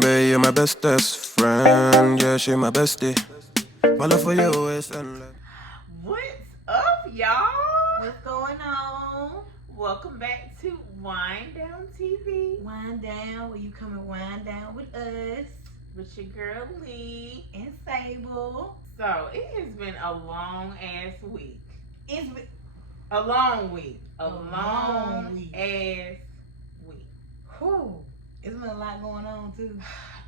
babe, you're my bestest friend. Yeah, she my bestie. My love for you is endless. What's up, y'all? What's going on? Welcome back to WineDown TV WineDown, where you come and wind down with us with your girl Lee. and Sable. So it has been a long ass week. It's been A long week. A long long week. ass week. whew, it's been a lot going on too.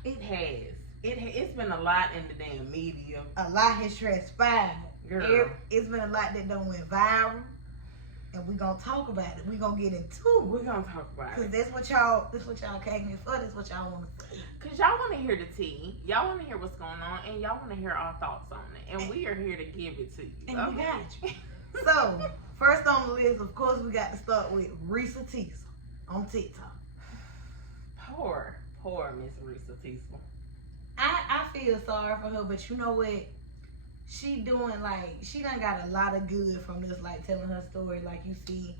It has. It's been a lot in the damn media. A lot has transpired. Girl. It's been a lot that done went viral, and we gonna talk about it. We gonna get into it. We're gonna talk about Cause it. that's what y'all came here for. That's what y'all want to see. Cause y'all want to hear the tea. Y'all want to hear what's going on, and y'all want to hear our thoughts on it. And we are here to give it to you. And we got you. So first on the list, of course, we got to start with Reesa Teesa on TikTok. Poor Miss Reesa Teesa. I feel sorry for her, but you know what? She doing like she done got a lot of good from this, like telling her story. Like you see,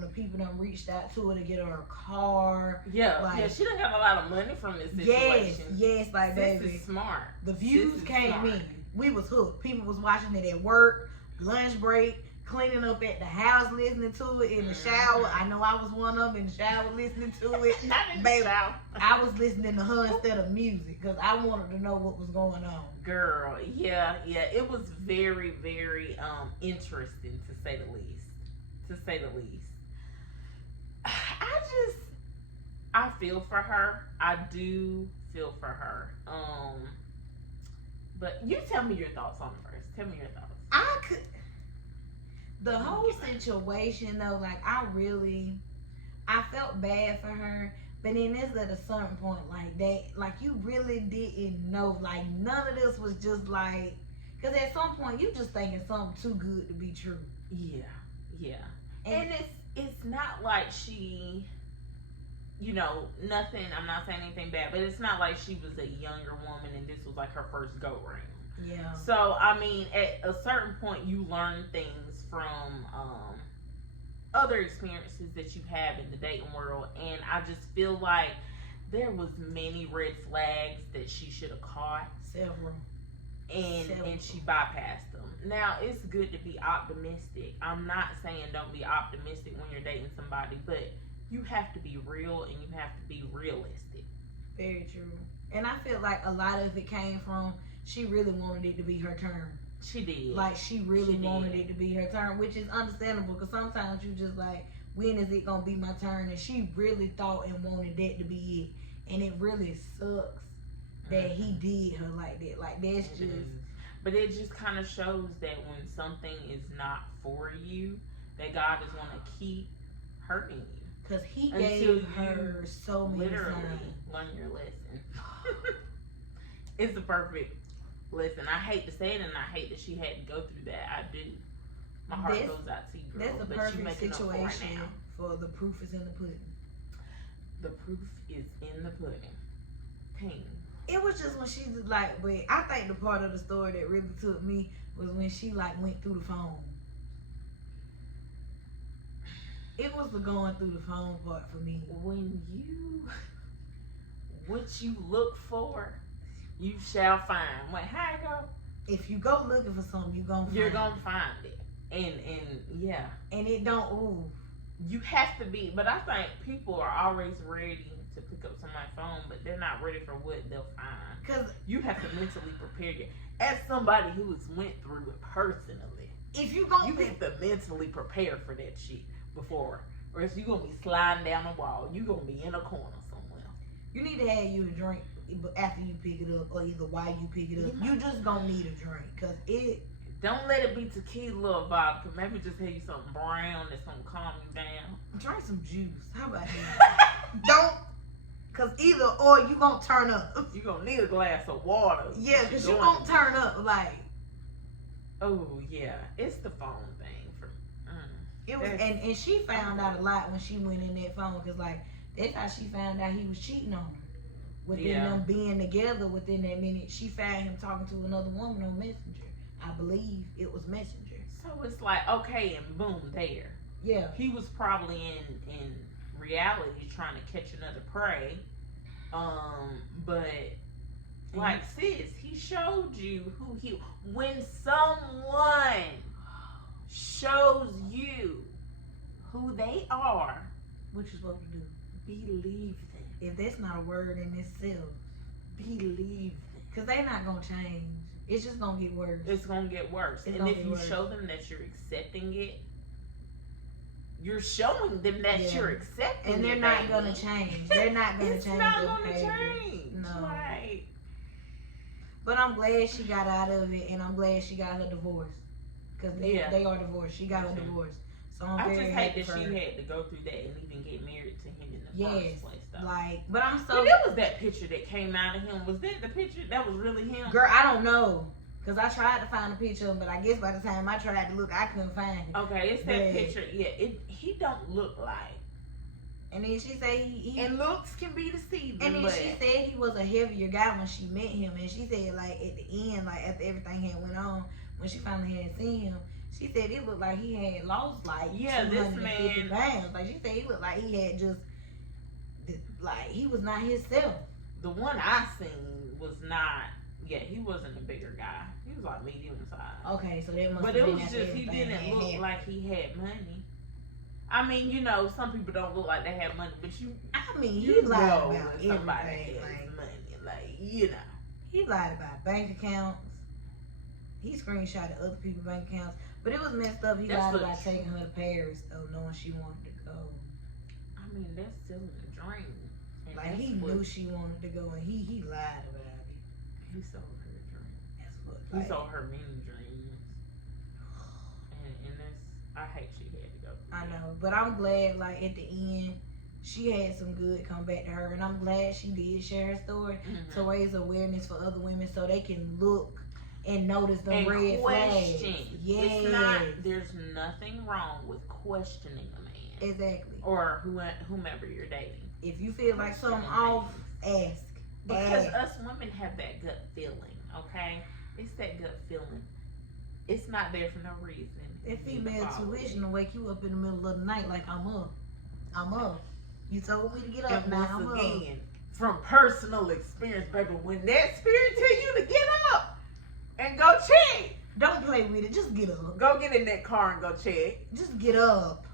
the people done reached out to her to get her a car. Yeah, Like- yeah, she done got a lot of money from this situation. Yes, like This baby. is smart. The views This is came smart. in. We was hooked. People was watching it at work, lunch break, cleaning up at the house, listening to it in the shower. I know I was one of them in the shower listening to it. Not in the Baby, shower. I was listening to her instead of music because I wanted to know what was going on. Girl, yeah, it was very, very interesting to say the least. I feel for her. I do feel for her. But you tell me your thoughts on it first. Tell me your thoughts. The whole situation though, like I felt bad for her, but then it's at a certain point like that, like you really didn't know, like none of this was just like, because at some point you just thinking something too good to be true. Yeah. And it's not like she, nothing, I'm not saying anything bad, but it's not like she was a younger woman and this was like her first go round. Yeah. So, I mean, at a certain point, you learn things from other experiences that you have in the dating world. And I just feel like there was many red flags that she should have caught. Several. And she bypassed them. Now, it's good to be optimistic. I'm not saying don't be optimistic when you're dating somebody, but you have to be real and you have to be realistic. Very true. And I feel like a lot of it came from she really wanted it to be her turn. She did. Like she really wanted it to be her turn, which is understandable because sometimes you just like, when is it gonna be my turn? And she really thought and wanted that to be it, and it really sucks that he did her like that. Like that's just. But it just kind of shows that when something is not for you, that God is going to keep hurting you. Because he Until gave her so many literally signs. learn your lesson. It's the perfect lesson. I hate to say it, and I hate that she had to go through that. I do. My heart goes out to you, girl. That's the but you perfect making up for it situation now. for the proof is in the pudding. The proof is in the pudding. Ping. It was just when she just like, but I think the part of the story that really took me was when she like went through the phone. It was the going through the phone part for me. When what you look for, you shall find. Wait, how it go? If you go looking for something, you're gonna find it. And yeah. And it don't. Ooh. You have to be, but I think people are always ready to pick up somebody's phone, but they're not ready for what they'll find. Cause you have to mentally prepare you. As somebody who has went through it personally, if you have to mentally prepare for that shit before, or else you're gonna be sliding down the wall. You're gonna be in a corner somewhere. You need to have you a drink after you pick it up, or either while you pick it up. You just gonna need a drink, cause it. Don't let it be tequila or vodka. Maybe just have you something brown that's gonna calm you down. Drink some juice. How about that? Don't. Cause either or you gonna turn up. You gonna need a glass of water. Yeah, cause you gonna turn up like. Oh yeah, it's the phone thing for. It was, and she found out a lot when she went in that phone, cause like that's how she found out he was cheating on her. Within them being together, within that minute, she found him talking to another woman on Messenger. I believe it was Messenger. So it's like okay, and boom, there. Yeah. He was probably in reality trying to catch another prey. But like sis, he showed you who he. When someone shows you who they are, What you supposed to do? believe them. If that's not a word in itself, Believe them. because they not gonna change. It's just gonna get worse. It's gonna get worse. It's And gonna if get you worse. show them that you're accepting it, you're showing them that Yeah. you're accepting And they're it, not baby. gonna change. They're not gonna It's change. not their gonna behavior. change. No. Like, But I'm glad she got out of it, and I'm glad she got her divorce. Because they are divorced. She got her divorce. So I'm I very just happy hate that for she her. had to go through that and even get married to him in the Yes. first place, though. Like, but I'm So so... there was that picture that came out of him. Was that the picture that was really him? Girl, I don't know. Because I tried to find a picture of him, but I guess by the time I tried to look, I couldn't find it. Okay, it's that Yeah. picture. Yeah, he don't look like. And then she said he And looks can be deceiving. and then but she said he was a heavier guy when she met him. And she said, like, at the end, like, after everything had went on, when she finally had seen him, she said it looked like he had lost, like, Yeah, this 250 man- pounds. Like, she said he looked like he had just, like, he was not himself. the one I seen was not. Yeah, he wasn't a bigger guy. He was like medium size. Okay, so that must But have it been was after just he everything didn't had look happened. like he had money. I mean, you know, some people don't look like they have money, but I mean, he you lied know about when somebody everything. has Like, money, like you know. he lied about bank accounts. He screenshotted other people's bank accounts. But it was messed up. He That's lied the about truth. taking her to Paris, though, knowing she wanted to go. I mean, that's still a dream. And Like, that's he what- knew she wanted to go, and he lied about it. he sold her a dream. That's what. He Like, sold her many dreams. And that's I hate she had to go through I that. know, but I'm glad, like, at the end, she had some good come back to her, and I'm glad she did share her story Mhm. to raise awareness for other women so they can look and notice the And red flags. question. Yes. It's not. There's nothing wrong with questioning a man Exactly. or whomever you're dating. If you feel like something Questioning off, things. ask. Because Ask. us women have that gut feeling. Okay, it's that gut feeling. It's not there for no reason. That You need to female follow tuition it. to wake you up in the middle of the night like I'm up. I'm up. You told me to get up And now. I'm once up. again, from personal experience, baby, when that spirit tell you to get up and go check, Don't play with it. Just get up. go get in that car and go check. Just get up.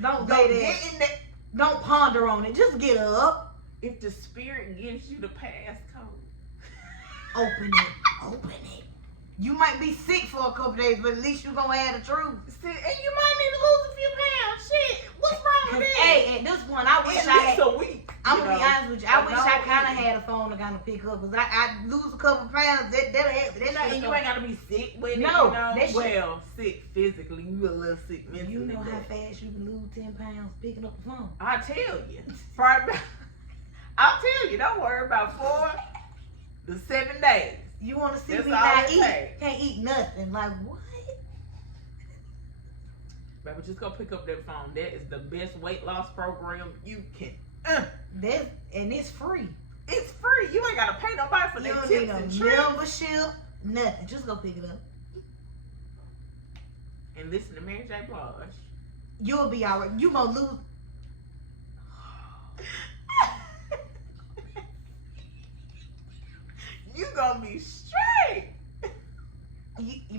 Don't Go lay there. get in that. Don't ponder on it. Just get up. If the spirit gives you the passcode, Open it. Open it. You might be sick for a couple days, but at least you gonna have the truth. and you might need to lose a few pounds. Shit, what's wrong with that? Hey, at this point, I wish At I least had. a week. I'm you gonna be know. honest with you. I wish I No, kind of had a phone to kind of pick up, cause I lose a couple pounds. That'll happen. You know, and you ain't gotta be sick with it. No, you know? that shit- Well, sick physically, you a little sick mentally. You know how but fast you can lose 10 pounds picking up the phone. I tell you, probably. I'll tell you. Don't worry about 4 to 7 days. You want to see That's me all not it eat? takes. Can't eat nothing. Like what? Baby, just go pick up that phone. That is the best weight loss program you can. That's and it's free. It's free. You ain't gotta pay nobody for You their don't tips need a and tricks. membership. Nothing. Just go pick it up. And listen to Mary J. Blige. You'll be alright. You gonna lose. You gonna be straight.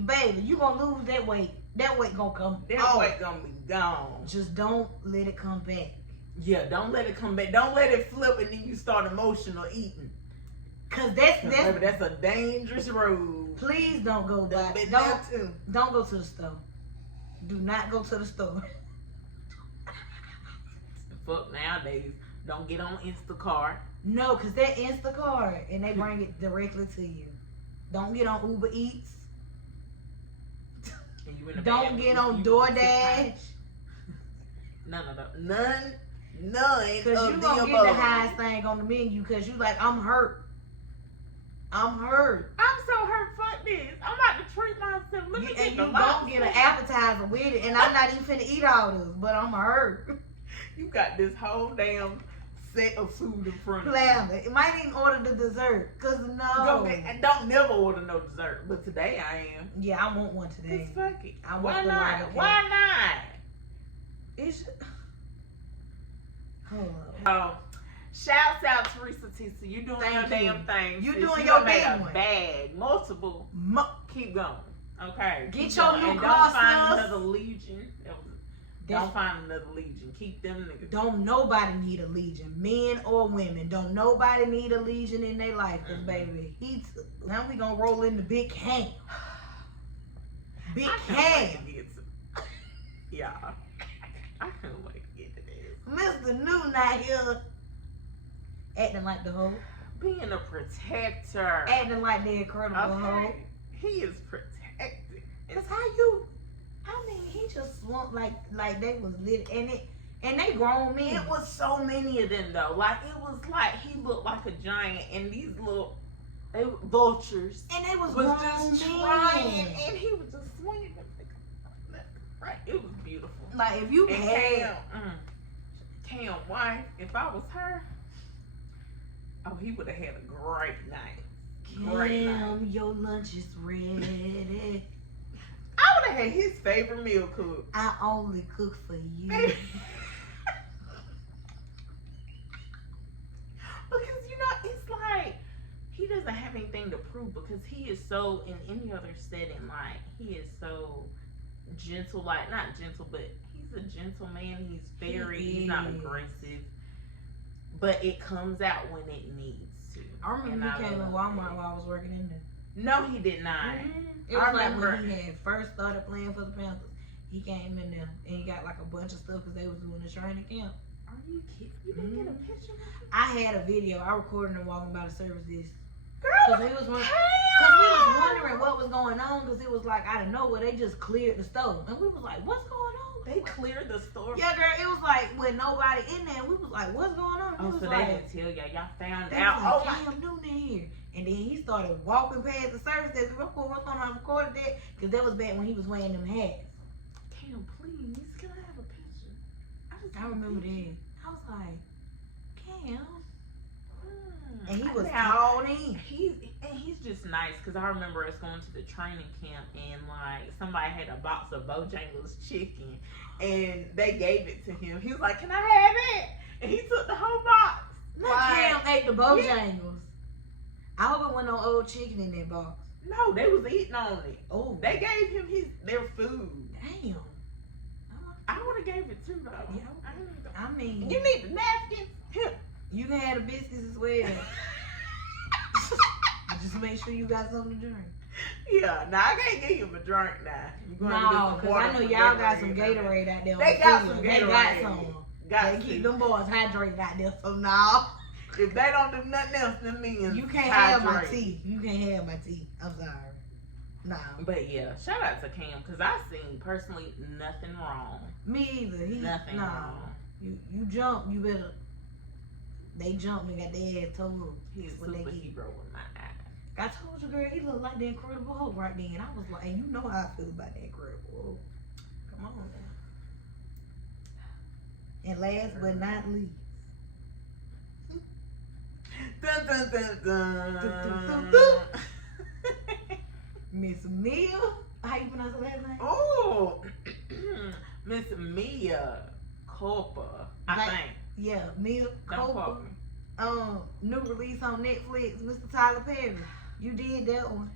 Baby, you gonna lose that weight. That weight gonna come. That off. weight gonna be gone. Just don't let it come back. Yeah, don't let it come back. Don't let it flip and then you start emotional eating. Cause 'Cause, baby, that's a dangerous road. Please don't go Done back. been Don't there too. don't go to the store. Do not go to the store. Fuck nowadays. Don't get on Instacart. No, cause they're Instacart and they bring it directly to you. Don't get on Uber Eats. And you in a Don't bad get mood, on you DoorDash. None. Cause you of the gonna get the above. highest thing on the menu. Cause you like I'm hurt. I'm hurt. I'm so hurt. Fuck this. I'm about to treat myself. Let me And get you the gonna lobster. get an appetizer with it, and I'm not even finna eat all this, but I'm hurt. You got this whole damn set of food in front of you. Platter. It might even order the dessert. Cause no. Go get, and don't never order no dessert. But today I am. Yeah, I want one today. Just fuck it. I want Why the not? lava cake. Why not? It's hold up. Oh, Shouts out to Reesa Teesa. You doing Thank your you. damn thing. You sis. doing You your done made big a one. bag. Multiple. Keep going. Okay. Get Keep your going. new And car, don't find sis. another legion. Don't find another legion. Keep them niggas. Don't nobody need a legion, men or women. Don't nobody need a legion in their life, cause baby, now we gonna roll in the big Cam. Big Cam, Yeah, I can't wait to get to this. Mr. New not here, acting like the hoe, Being a protector. acting like the incredible hoe. Okay. He is protected. Cause how you? I mean, he just want like they was lit, and they grown men. It was so many of them though. Like it was like he looked like a giant, and these little they were vultures. And they was Was grown just men. trying, and he was just swinging them. Right, it was beautiful. Like if you And had Cam wife, if I was her, oh, he would have had a great night. Great night. Cam, your lunch is ready. I would have had his favorite meal cooked. I only cook for you. Because it's like he doesn't have anything to prove because he is so in any other setting, like he is so gentle, like not gentle, but he's a gentleman. He's not aggressive, but it comes out when it needs to. I remember he came in Walmart while I was working in there. No, he did not. It was like when he had first started playing for the Panthers. He came in there and he got like a bunch of stuff because they was doing the training camp. Are you kidding? You didn't get a picture of him? I had a video. I recorded him walking by the service desk. Girl, Because we was wondering what was going on because it was like out of nowhere they just cleared the store. And we was like, what's going on? They cleared the store. Yeah, girl, it was like with nobody in there. We was like, what's going on? Oh, was so like, they didn't tell y'all. Y'all found they out. was Oh, like, Cam Newton in here. And then he started walking past the service desk. What's going on? I recorded that because that was back when he was wearing them hats. Cam, please, can I have a picture? I remember that. I was like, Cam. And he I was know. tall in. He's just nice because I remember us going to the training camp and like somebody had a box of Bojangles chicken and they gave it to him. He was like, "Can I have it?" And he took the whole box. Not Cam ate the Bojangles. I hope it wasn't no old chicken in that box. No, they was eating on it. Oh, They gave him their food. damn. I would have gave it too though. Yeah. I mean, You need the napkins. you can have the biscuits as well. Just make sure you got something to drink. Yeah, now I can't give him a drink now. You gonna have to get No, some because water I know from y'all got some Gatorade. Gatorade out there. They on got the some field. They got Gatorade. some. Got They to. keep them boys hydrated out there. So now If they don't do nothing else, them men you can't have my hydrate. tea. You can't have my tea. I'm sorry. No. But yeah, shout out to Cam because I seen personally nothing wrong. Me either. Nothing wrong. You jump, you better. They jumped and got their ass told. He's a What they get. superhero in my eyes. I told you, girl, he looked like the Incredible Hulk right then. I was like, and you know how I feel about the Incredible Hulk. Come on now. And last but not least. Dun, dun, dun, dun. Dun, dun, dun, Miss Mia. How you pronounce her last name? Oh, Miss Mia Culpa, I Like- think. Yeah, Mia Don't quote Culpa. me. New release on Netflix, Mr. Tyler Perry. You did that one.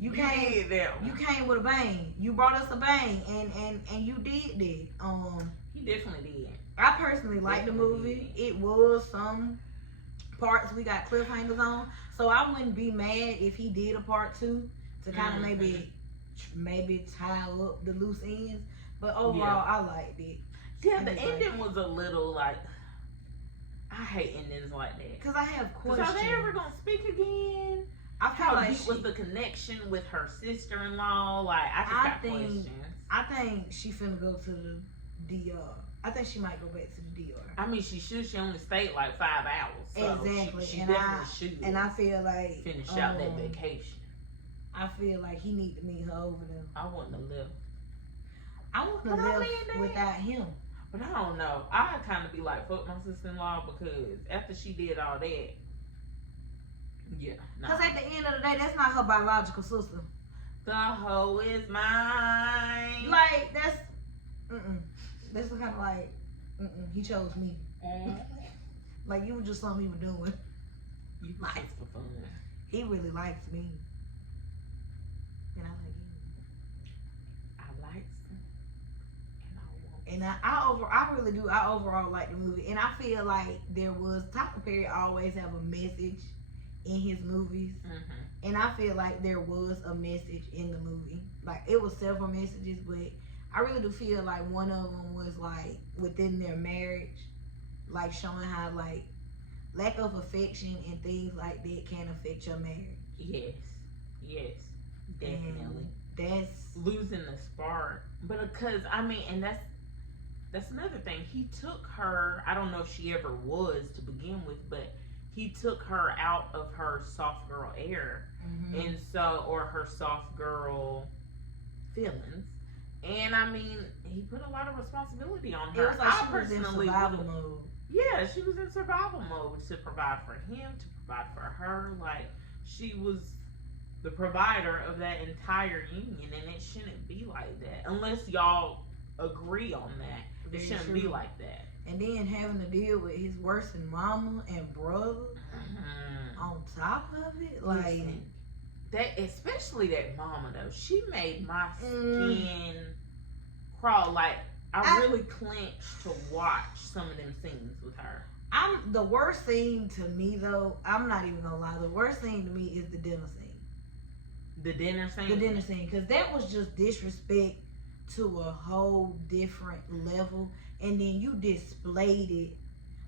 You came. did that one. You came with a bang. You brought us a bang, and you did that. He definitely did. I personally liked the movie. It was some parts we got cliffhangers on, so I wouldn't be mad if he did a part 2 to kind of maybe tie up the loose ends. But overall, I liked it. Yeah, the ending was a little like. I hate endings like that. Cause I have Cause questions. are they ever gonna speak again? I feel How like deep was the connection with her sister-in-law? Like, I just got questions. I think she finna go to the DR. I think she might go back to the DR. I mean, she should. She only stayed like 5 hours. So Exactly. She And definitely should. And I feel like finish out that vacation. I feel like he need to meet her over there. I wouldn't have lived. I want to But I live mean, they- without him. But I don't know. I kind of be like, fuck my sister-in-law because after she did all that, yeah. Nah. Cause at the end of the day, that's not her biological sister. The hoe is mine. Like that's kind of like he chose me. Like, you was just something he was doing. You was just for fun. He really likes me. And I like him. I like him. And I really do. I overall like the movie. And I feel like Tyler Perry always have a message in his movies. Mm-hmm. And I feel like there was a message in the movie. Like, it was several messages, but I really do feel like one of them was, like, within their marriage, like, showing how, like, lack of affection and things like that can affect your marriage. Yes, definitely. And that's losing the spark. But because, I mean, and that's another thing. He took her, I don't know if she ever was to begin with, but he took her out of her soft girl era. mm-hmm. And so, or her soft girl feelings. And I mean, he put a lot of responsibility on her. It was like she was in survival mode. Yeah, she was in survival mode to provide for him, to provide for her. Like, she was the provider of that entire union, and it shouldn't be like that. Unless y'all agree on that. It shouldn't be like that. And then having to deal with his worsened mama and brother on top of it. Like, listen, that, especially that mama though, she made my skin crawl. Like, I really clenched to watch some of them scenes with her. The worst scene to me though, I'm not even gonna lie, the worst scene to me is the dinner scene. The dinner scene? The dinner scene, because that was just disrespect to a whole different level. And then you displayed it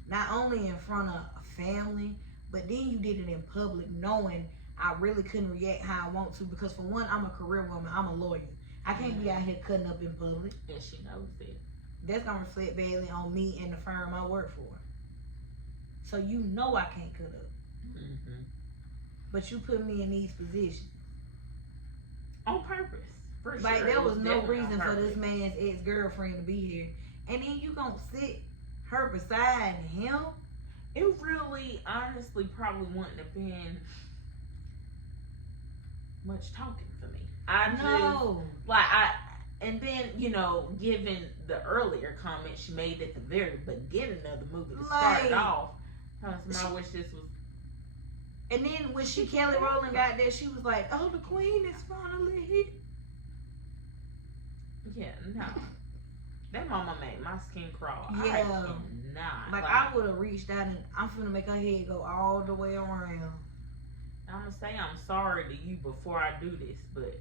not only in front of a family, but then you did it in public, knowing I really couldn't react how I want to, because for one, I'm a career woman, I'm a lawyer. I can't be out here cutting up in public. And she knows it. That's gonna reflect badly on me and the firm I work for. So you know I can't cut up. Mm-hmm. But you put me in these positions. On purpose. For like, sure. there was no reason for this man's ex-girlfriend to be here. And then you gonna sit her beside him? It really, honestly, probably wouldn't have been much talking for me. And then, you know, given the earlier comment she made at the very beginning of the movie to start it off, I wish this was. And then when Kelly Rowland got there, she was like, "Oh, the queen is finally here." Yeah, no. That mama made my skin crawl. Yeah. I cannot. Like, I would have reached out and I'm finna make her head go all the way around. I'm gonna say I'm sorry to you before I do this, but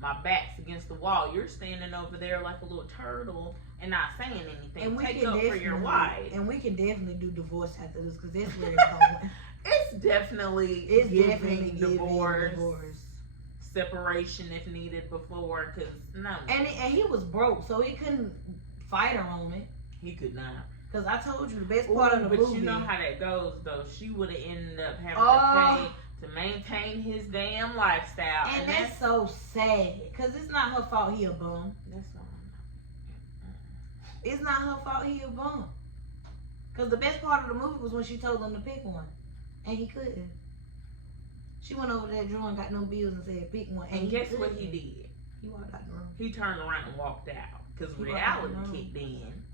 my back's against the wall. You're standing over there like a little turtle and not saying anything. And take up for your wife. And we can definitely do divorce after this, because that's where it's going. It's definitely giving divorce. Separation if needed before, because no. And he was broke, so he couldn't fight her on it. He could not. Because I told you the best part of the movie. But you know how that goes, though. She would have ended up having to pay to maintain his damn lifestyle. And that's so sad, because it's not her fault he a bum. That's why It's not her fault he a bum. Because the best part of the movie was when she told him to pick one. And he couldn't. She went over that drawer and got no bills and said, pick one. And guess what he did? He walked out the room. He turned around and walked out. Because reality kicked in.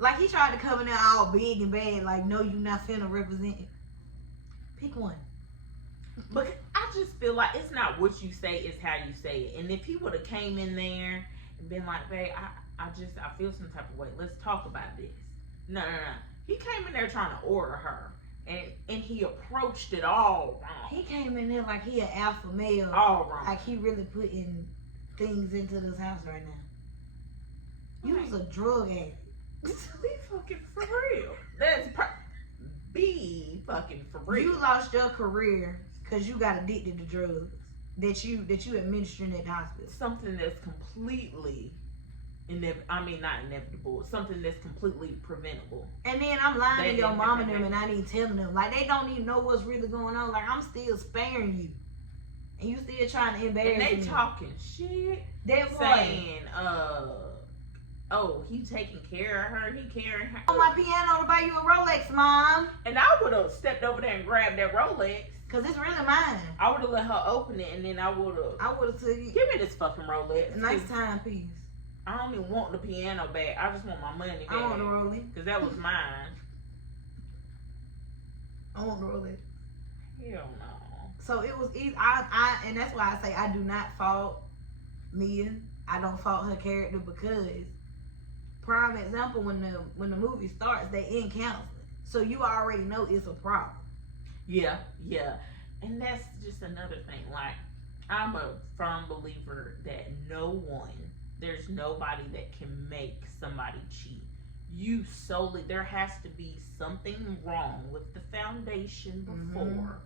Like, he tried to come in there all big and bad. Like, no, you not finna represent it. Pick one. But I just feel like it's not what you say, it's how you say it. And if he would have came in there and been like, babe, I feel some type of way. Let's talk about this. No. He came in there trying to order her. And he approached it all wrong. He came in there like he an alpha male. All wrong. Like he really putting things into this house right now. You was a drug addict. Be fucking for real. Be fucking for real. You lost your career because you got addicted to drugs that you administering at the hospital. Something that's completely not inevitable. Something that's completely preventable. And then I'm lying to your mom and them, and I ain't telling them. Like, they don't even know what's really going on. Like, I'm still sparing you, and you still trying to embarrass me. And they talking shit. They're saying, oh, he taking care of her. He carrying her. On my piano to buy you a Rolex, Mom. And I would have stepped over there and grabbed that Rolex. Cause it's really mine. I would have let her open it, and then I would have took it. Give me this fucking Rolex. A nice timepiece. I don't even want the piano back. I just want my money back. I want the Rolex. Because that was mine. I want Rolex. Hell no. So it was easy. And that's why I say I do not fault Mia. I don't fault her character because, prime example, when the movie starts, they in counseling, so you already know it's a problem. Yeah, and that's just another thing. Like, I'm a firm believer that there's nobody that can make somebody cheat. There has to be something wrong with the foundation before,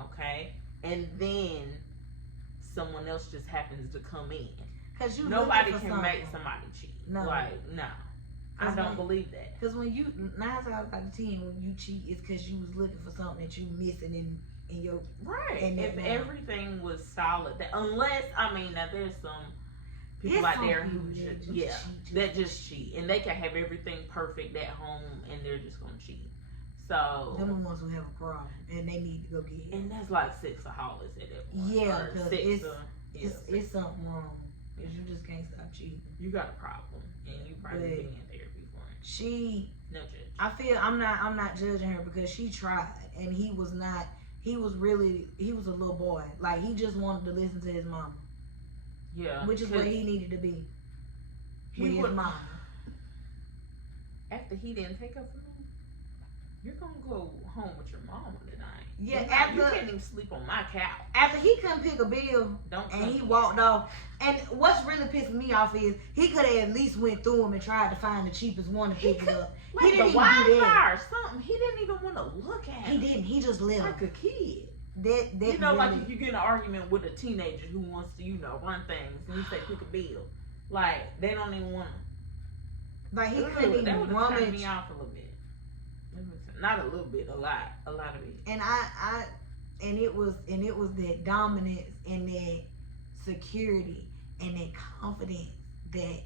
okay, and then someone else just happens to come in. Cause nobody can make somebody cheat. No, no, I don't believe that. Cause when you 9 times out of 10, when you cheat, it's cause you was looking for something that you missing in your right. If everything was solid, unless now there's some people out there who that just cheat, and they can have everything perfect at home, and they're just gonna cheat. So them the ones who have a problem, and they need to go get it. And that's like sexaholics at that point. Yeah, because it's something wrong. Because you just can't stop cheating. You got a problem, and you probably been in therapy for it. No judge. I feel I'm not judging her because she tried, and he was not. He was a little boy. Like, he just wanted to listen to his mama. Yeah. Which is where he needed to be. With his mama. After he didn't take up for me, you're gonna go home with your mama tonight. Yeah, you can't even sleep on my couch. After he couldn't pick a bill and he walked off. And what's really pissing me off is he could have at least went through them and tried to find the cheapest one to pick it up. Like, he didn't even do that. Or something. He didn't even want to look at it. He didn't. He just left. Like a kid. That you know, like if you get in an argument with a teenager who wants to, run things, and you say pick a bill, like they don't even want to. Like, he couldn't even rummage. That would have turned me off a little bit. Not a little bit, a lot of it. And it was that dominance and that security and that confidence that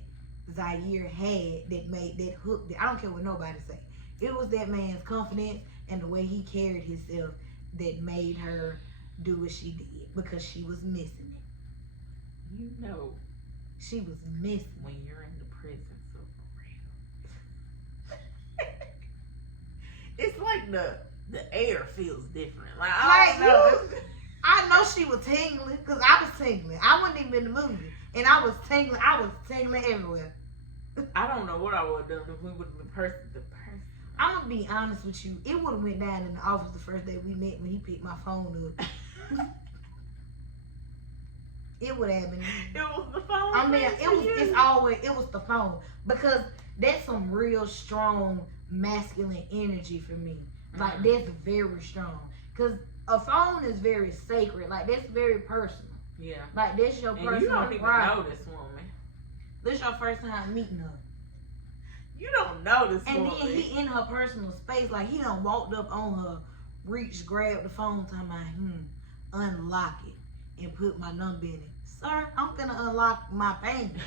Zaire had that hooked it. I don't care what nobody say. It was that man's confidence and the way he carried himself that made her do what she did, because she was missing it. She was missing when you're in the presence of real. It's like the air feels different. Like, I don't know. I know she was tingling because I was tingling. I wasn't even in the movie, and I was tingling. I was tingling everywhere. I don't know what I would have done if we would have been person to person. I'm gonna be honest with you. It would have went down in the office the first day we met when he picked my phone up. It would have been. It was the phone. It was the phone, because that's some real strong masculine energy for me. Like, that's very strong. Because a phone is very sacred. Like, that's very personal. Yeah. Like, that's your personal pride. You don't even know this woman. This your first time meeting her. You don't know this woman. And then he in her personal space. Like, he done walked up on her, reached, grabbed the phone, talking about, unlock it and put my number in it. Sir, I'm gonna unlock my payments.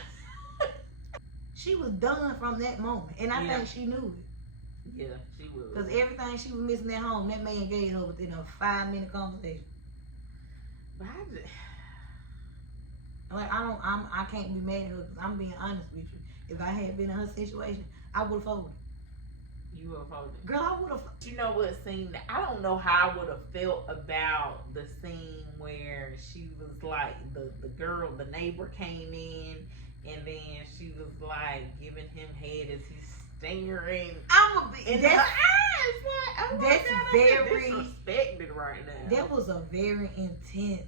She was done from that moment. And I think she knew it. Yeah, she was. Because everything she was missing at home, that man gave her within a 5-minute conversation. But I can't be mad at her, because I'm being honest with you. If I had been in her situation, I would have folded. You would have folded? Girl, I would have. You know what scene? I don't know how I would have felt about the scene where she was like, the girl, the neighbor came in, and then she was like giving him head as he's staring. I'm a bit. In her eyes, like, oh my that's God, very disrespected right now. That was a very intense.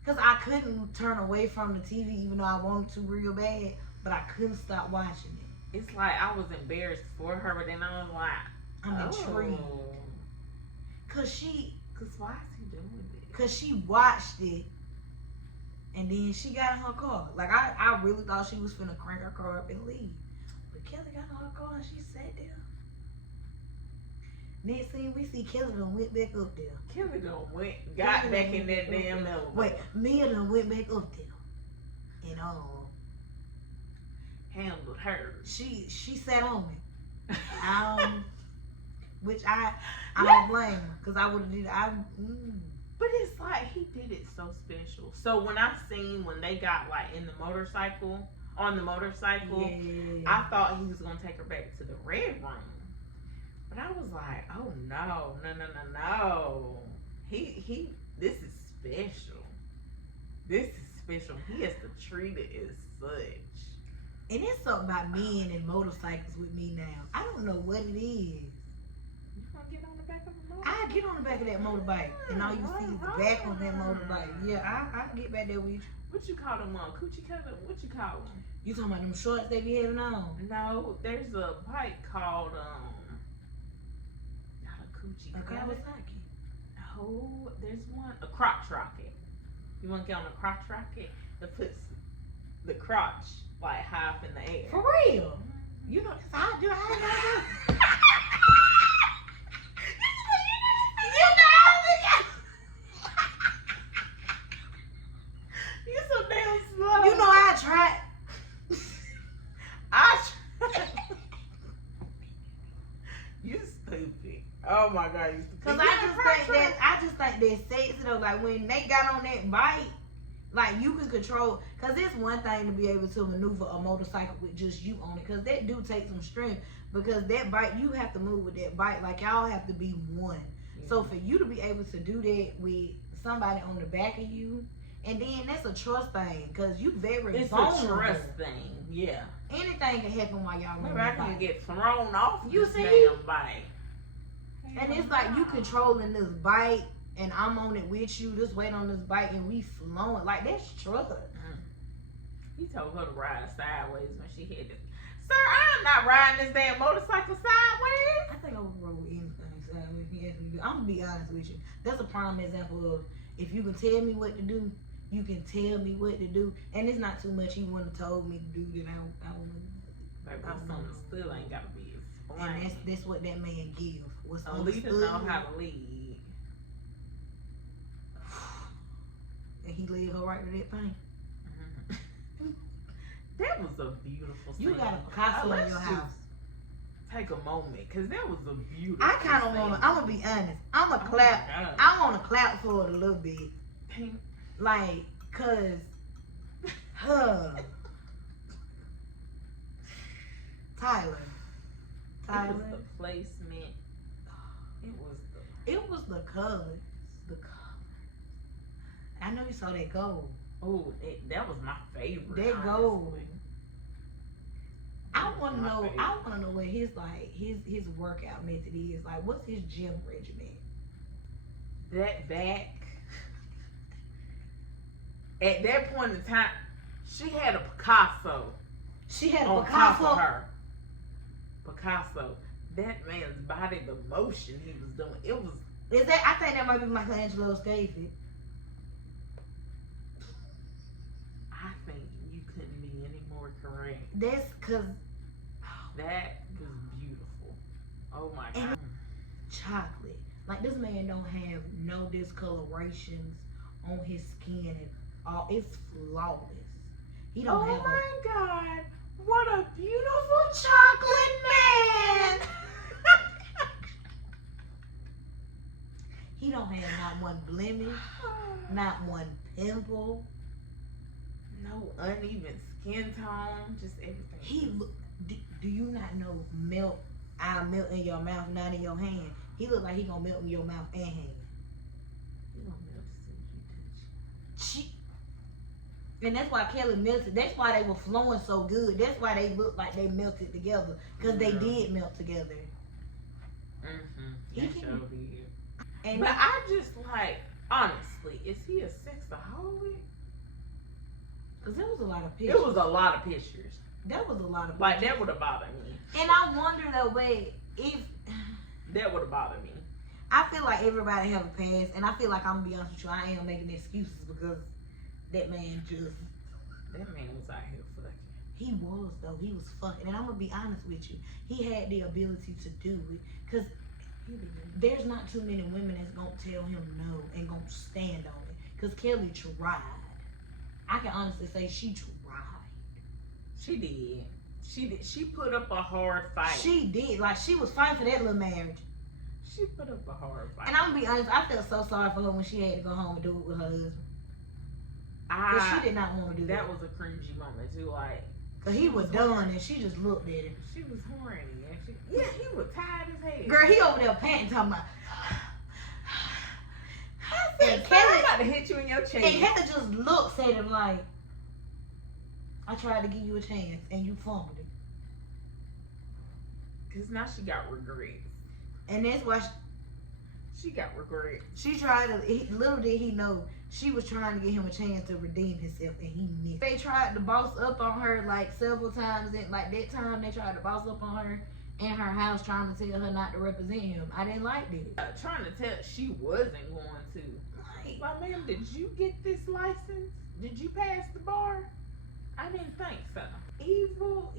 Because I couldn't turn away from the TV, even though I wanted to real bad, but I couldn't stop watching it. It's like I was embarrassed for her, but then I was like, I'm intrigued. Cause why is he doing this? Cause she watched it, and then she got in her car. Like, I really thought she was finna crank her car up and leave. But Kelly got in her car and she sat there. Next thing we see, Kelly done went back up there. Kelly done got back in that damn elevator. Wait, Mia done went back up there. And handled her. She sat on me. Which I don't blame her, because I would have did. But it's like he did it so special. So when they got like on the motorcycle, yeah. I thought he was gonna take her back to the red room. But But I was like, oh no. He, this is special. This is special. He has to treat it as such. And it's something about men and motorcycles with me now. I don't know what it is. You gonna get on the back of a motorbike? I get on the back of that motorbike, and all you see is the back on that motorbike. Yeah, I get back there with you. What you call them on? Coochie cutter? What you call them? You talking about them shorts they be having on? No, there's a bike called not a coochie A cutter. Kawasaki. No, there's one, a crotch rocket. You want to get on a crotch rocket that puts the crotch like high up in the air? For real? You know that's how I do. I know. You so damn slow. You know I tried. You stupid. Oh my god, you stupid. Cause I just think that sexy though. Like when they got on that bike, like you can control. Cause it's one thing to be able to maneuver a motorcycle with just you on it. Cause that do take some strength. Because that bike, you have to move with that bike. Like y'all have to be one. Yeah. So for you to be able to do that with somebody on the back of you, and then that's a trust thing. Cause you very vulnerable. It's a trust thing. Yeah. Anything can happen while y'all on Maybe that I can bike. get thrown off You this see? damn bike. And it's like you controlling this bike, and I'm on it with you. Just wait on this bike, and we flowing. Like that's trust. He told her to ride sideways when she hit it. Sir, I'm not riding this damn motorcycle sideways. I think I would roll anything sideways. If he asked me to do. I'm gonna be honest with you. That's a prime example of if you can tell me what to do, you can tell me what to do, and it's not too much he wouldn't have told me to do that I don't know. Baby, something still ain't gotta be explained. And that's what that man give. What's a leader know how to lead. And he led her right to that thing. That was a beautiful scene. You got a Picasso in your house. Take a moment, cause that was a beautiful. I kind of want to. I'm gonna be honest. I'm gonna clap. I want to clap for it a little bit, like, cause, Tyler. It was the placement. It was the colors. The colors. I know you saw that gold. Oh, that was my favorite. That gold. I want to know. I want to know what his workout method is. Like, what's his gym regimen? That back. At that point in time, she had a Picasso. She had a on Picasso. Top of her. Picasso. That man's body, the motion he was doing, it was. Is that? I think that might be Michelangelo's favorite. I think you couldn't be any more correct. That's cause that was beautiful. Oh my god. Chocolate. Like this man don't have no discolorations on his skin at all. It's flawless. He don't have. Oh my god. What a beautiful chocolate man. He don't have not one blemish, not one pimple. No uneven skin tone, just everything. He look. Do you not know melt? I melt in your mouth, not in your hand. He look like he gonna melt in your mouth and hand. He gonna melt as soon as you touch. And that's why Kelly melted. That's why they were flowing so good. That's why they looked like they melted together, because they did melt together. He sure did. And but I just like, honestly, is he a sexaholic? Because there was a lot of pictures. There was a lot of pictures. That was a lot of pictures. Like, that would have bothered me. And I wonder though, wait, if that would have bothered me. I feel like everybody have a past, and I feel like I'm gonna be honest with you, I am making excuses because that man was out here fucking. He was though. He was fucking, and I'm gonna be honest with you. He had the ability to do it, because there's not too many women that's gonna tell him no and gonna stand on it. Because Kelly tried. I can honestly say she tried. She did. She did. She put up a hard fight. She did. Like, she was fighting for that little marriage. She put up a hard fight. And I'm gonna be honest, I felt so sorry for her when she had to go home and do it with her husband. Because she did not want to do that. That was a cringy moment too. Like, Cause he was done and she just looked at him. She was horny. And he was tired as hell. Girl, he over there panting, talking about. And Kelly about to hit you in your chest. And Heather just looks at him like, I tried to give you a chance and you fumbled it. Cause now she got regrets. And that's why she got regrets. She tried to, little did he know, she was trying to give him a chance to redeem himself and he missed. They tried to boss up on her like several times. And like that time they tried to boss up on her in her house trying to tell her not to represent him. I didn't like that. Trying to tell she wasn't going to. Like, ma'am, did you get this license? Did you pass the bar? I didn't think so. Evil.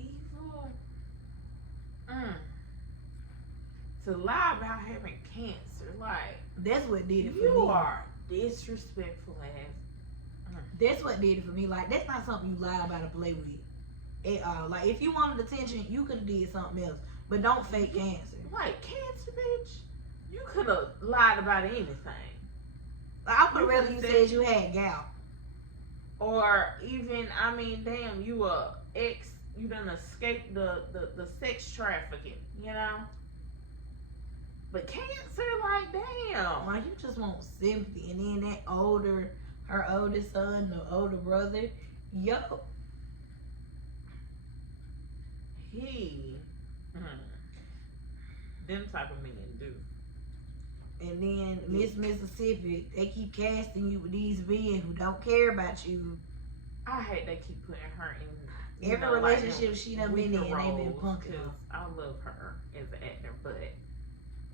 To lie about having cancer, like that's what did it for me. You are disrespectful ass. That's what did it for me. Like that's not something you lie about or play with at all. Like if you wanted attention, you could have did something else, but don't fake cancer. Like cancer, bitch. You could have lied about anything. I would rather you said you had gout. Or even, I mean, damn, you done escaped the sex trafficking, you know? But cancer, like, damn. Like, you just want sympathy. And then that her oldest son, the older brother, yo. Them type of men do. And then Miss Mississippi, they keep casting you with these men who don't care about you. I hate they keep putting her in every relationship she done been in, they been punking her. I love her as an actor, but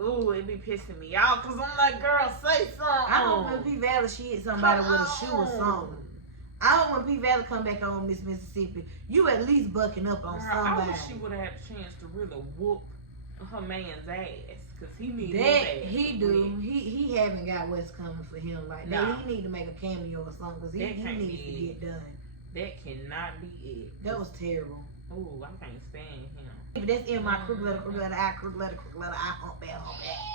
ooh, it be pissing me off because I'm like, girl, say something. I don't want P Valley she hit somebody with a shoe or something. I don't want P Valley come back on Miss Mississippi. You at least bucking up on somebody. I wish she would have had a chance to really whoop her man's ass. Cause he needs that he do. He haven't got what's coming for him like that. Nah. He need to make a cameo or something because he needs to get done. That cannot be it. That was terrible. Ooh, I can't stand him. But that's in my crook letter I, humpback.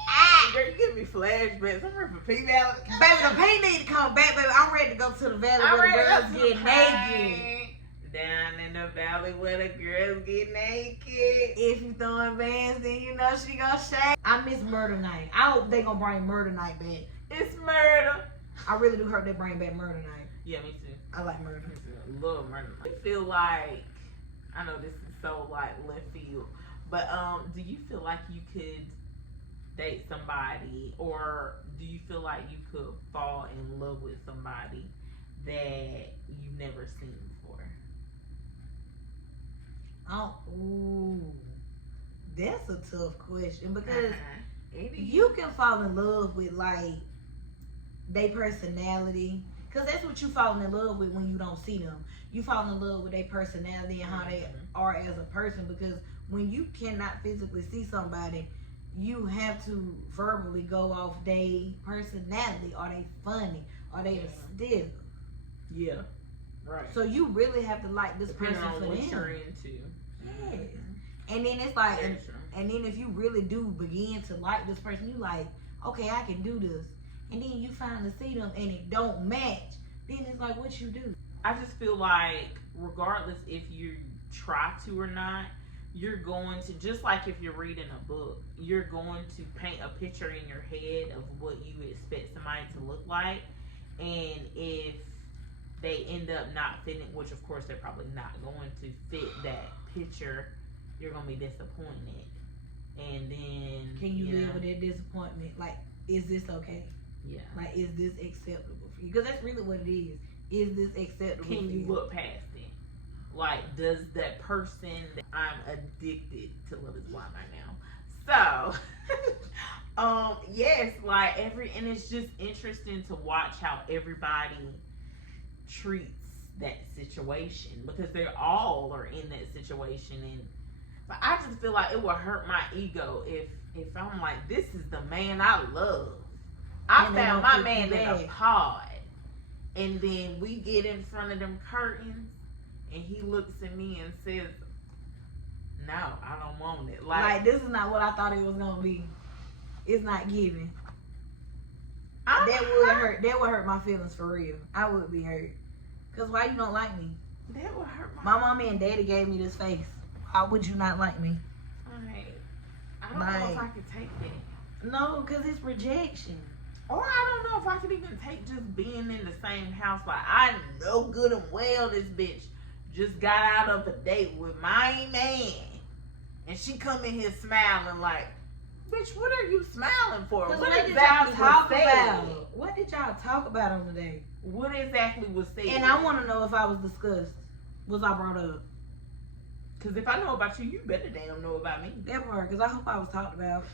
Ah! Girl, you give me flashbacks. I'm ready for P Valley. Baby, the P need to come back, baby. I'm ready to go to the valley where the girls get naked. Down in the valley where the girls get naked. If you throwing bands, then you know she gonna shake. I miss Murder Night. I hope they gonna bring Murder Night back. It's murder. I really do hope they bring back Murder Night. Yeah, me too. I like Murder Night. I love Murder Night. I feel like, I know this is so like left field, but do you feel like you could date somebody, or do you feel like you could fall in love with somebody that you've never seen before? Oh, ooh, that's a tough question because you can fall in love with like their personality, because that's what you fall in love with when you don't see them. You fall in love with their personality and how they are as a person, because when you cannot physically see somebody, you have to verbally go off their personality. Are they funny? Are they stiff? Yeah. Right. So you really have to like this person for what them. You're into. Yes. And then it's like, and then if you really do begin to like this person, you like, okay, I can do this. And then you finally see them and it don't match. Then it's like, what you do? I just feel like regardless if you try to or not, you're going to, just like if you're reading a book, you're going to paint a picture in your head of what you expect somebody to look like. And if they end up not fitting, which of course they're probably not going to fit that picture, you're going to be disappointed. And then, can you live with that disappointment? Like, is this okay? Yeah. Like, is this acceptable for you? Because that's really what it is. Is this acceptable for you? Can you look past it? Like, does that person, I'm addicted to love is blind right now. So, yes, like and it's just interesting to watch how everybody treats that situation, because they all are in that situation. And but I just feel like it would hurt my ego if I'm like, this is the man I love. I found my man in a pod, and then we get in front of them curtains and he looks at me and says, no, I don't want it. Like this is not what I thought it was gonna be. It's not giving. That would hurt my feelings for real. I would be hurt. Cause why you don't like me? That would hurt My mommy and daddy gave me this face. How would you not like me? Like, I don't know if I could take that. No, because it's rejection. Or I don't know if I could even take just being in the same house. Like, I know good and well this bitch just got out of a date with my man. And she come in here smiling like, bitch, what are you smiling for? What did y'all talk about? What did y'all talk about on the date? What exactly was said? And I want to know if I was discussed. Was I brought up? Because if I know about you, you better damn know about me. That part, because I hope I was talked about.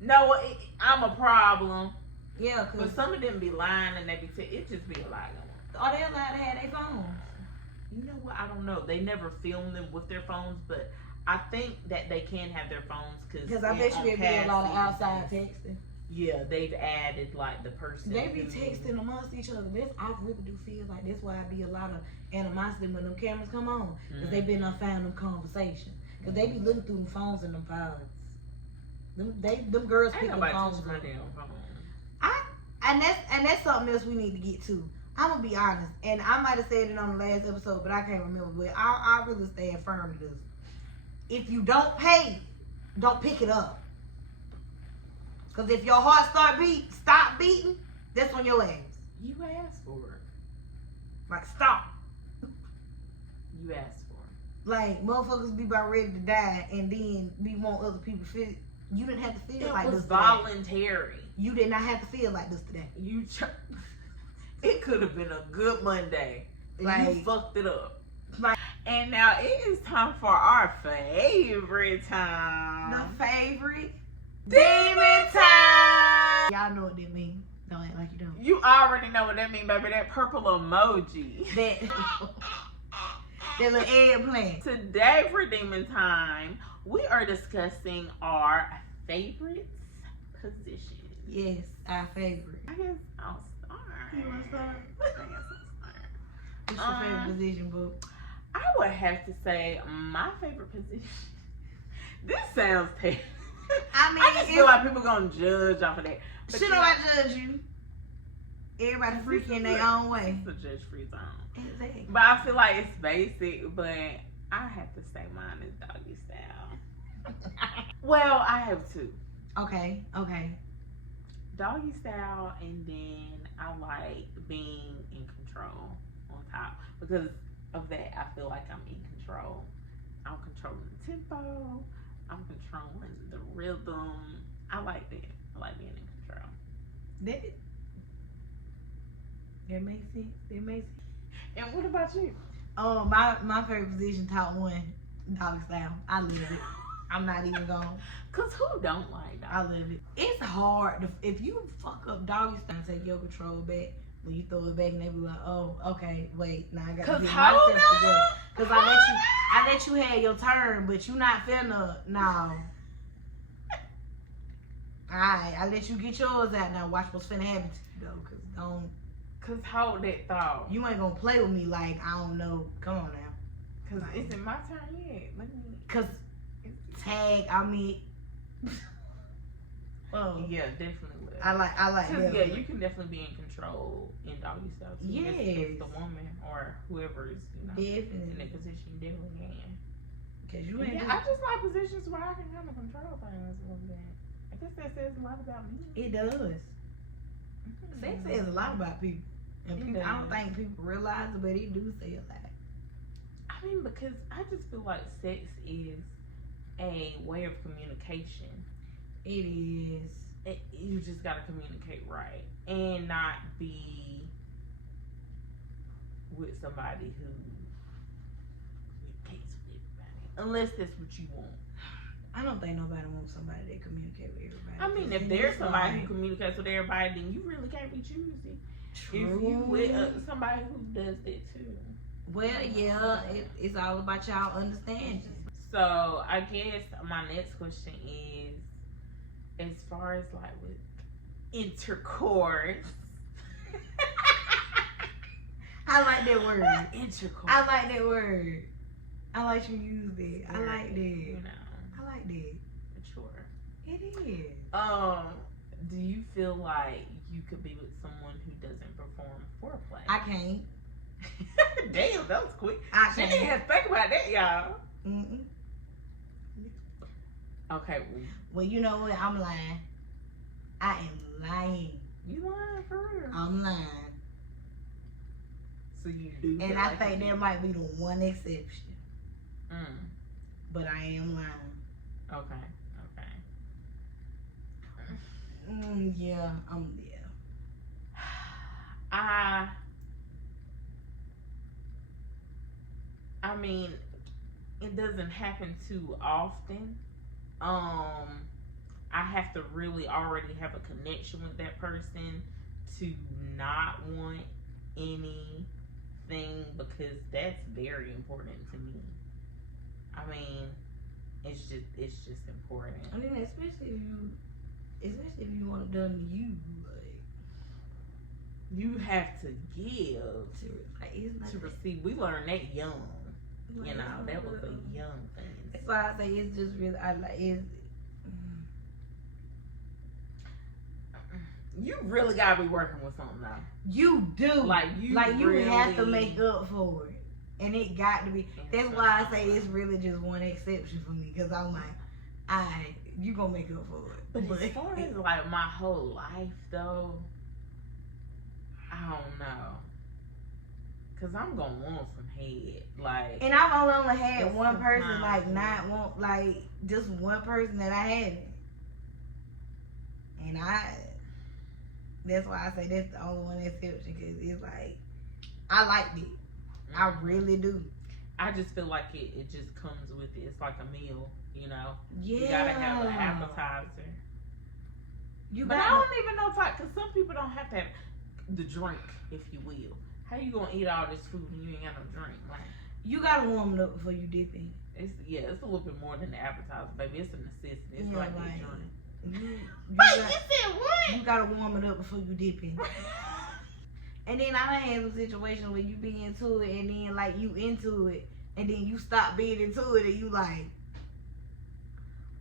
No, I'm a problem. Yeah, because But some of them be lying and they be it just be a lie. Are they allowed to have their phones? You know what? I don't know. They never film them with their phones, but I think that they can have their phones because I bet you it'd be a lot of outside texting. Yeah, they've added like the person. They be texting amongst each other. I really do feel like that's why I be a lot of animosity when them cameras come on, because they been found them conversation. Because they be looking through them phones and them files. Them girls pick them phones up. And that's something else we need to get to. I'm gonna be honest, and I might have said it on the last episode, but I can't remember. But I really stand firm to this. If you don't pay, don't pick it up. Cause if your heart stop beating, that's on your ass. You asked for it. Like stop. You asked for it. Like motherfuckers be about ready to die, and then we want other people to feel. You didn't have to feel like this. It was voluntary. You did not have to feel like this today. It could have been a good Monday. Like, you fucked it up. Like, and now it is time for our favorite time. The favorite demon time. Y'all know what that means. Don't act like you don't. You already know what that means, baby. That purple emoji. That little eggplant. Today for demon time, we are discussing our favorite positions. Yes, our favorite. I guess I'll start. You want to start? I guess I'll start. What's your favorite position, boo? I would have to say my favorite position. This sounds terrible. I mean, I just feel like people gonna judge off of that. Should nobody judge you? Everybody freaky in their own way. It's a judge-free zone. Exactly. But I feel like it's basic, but I have to say mine is doggy style. Well, I have two. Okay. Doggy style, and then I like being in control on top. Because of that, I feel like I'm in control. I'm controlling the tempo. I'm controlling the rhythm. I like that. I like being in control. That makes sense. And what about you? Oh, my favorite position, top one, doggy style. I love it. I'm not even going. Cause who don't like that? I love it. It's hard if you fuck up doggy style, take your control back. When you throw it back, and they be like, "Oh, okay, wait, now I gotta get myself together." Cause I let you have your turn, but you not finna. No. Alright, I let you get yours out. Now watch what's finna happen to you though. Cause hold that thought. You ain't gonna play with me like I don't know. Come on now. Cause it's in my turn yet. Let me. Cause tag. I mean. Oh yeah, definitely. I like that. Yeah, you can definitely be in control in doggy style too. Yes. As the woman or whoever is, definitely in that position, you definitely can. Cause you ain't. I just like positions where I can kind of control things a little bit. I guess that says a lot about me. It does. Sex says a lot about people. And people, I don't think people realize it, but it do say a lot. I mean, because I just feel like sex is a way of communication. It is. You just gotta communicate right and not be with somebody who communicates with everybody, unless that's what you want. I don't think nobody wants somebody that communicate with everybody. I mean, if there's somebody who communicates with everybody, then you really can't be choosy. True. If you with somebody who does that too. Well, yeah, it's all about y'all understanding. So I guess my next question is, as far as like with intercourse. I like that word. Intercourse. I like that word. I like you use it. I like that. You know. I like that. Mature. It is. Do you feel like you could be with someone who doesn't perform foreplay? I can't. Damn, that was quick. I She didn't can't. have to think about that, y'all. Mm-mm. Okay, Well, you know what? I'm lying. I am lying. you lying for real. I'm lying. So you do. And feel I like think you there might be the one exception. Mm. But I am lying. Okay. Yeah. I mean, it doesn't happen too often. I have to really already have a connection with that person to not want anything, because that's very important to me. I mean, it's just important. I mean, especially if you want it done to you, like You have to give it's not to that- receive. We learned that young. like, You know, it's that not was a real. young thing. That's why I say it's just really. I like it's. You really gotta be working with something now. You do Like you really have to make up for it, and it got to be. That's why I say it's really just one exception for me, because I'm like, you gonna make up for it. But as far as like my whole life though, I don't know. Cause I'm gonna want some head, like. And I've only had It's one person sometimes, like not want like just one person that I haven't, and that's why I say that's the only one exception, because it's like I liked it, I really do. I just feel like it just comes with it. It's like a meal, you know. Yeah, You gotta have an appetizer. You But got. I don't even know if because some people don't have to have the drink, if you will. How you gonna eat all this food and you ain't got no drink? Like, You gotta warm it up before you dip in. it's a little bit more than the appetizer, baby. It's a necessity. It's Yeah, like like- a drink. You Wait, got- you said what? You gotta warm it up before you dip in. And then I done had some situations where you be into it, and then like you into it, and then you stop being into it, and you like,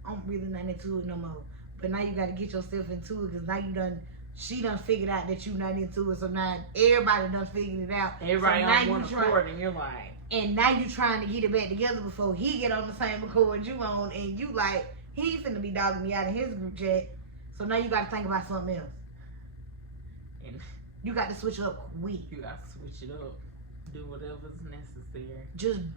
I'm really not into it no more. But now you gotta get yourself into it, because now she done figured out that you not into it, so now everybody done figured it out. Everybody so now on one you accord, and you're like, and now you trying to get it back together before he get on the same accord you on, and you like, he ain't finna be dogging me out in his group chat. So now you gotta think about something else. and You got to switch it up quick. you gotta switch it up, do whatever's necessary. Just, And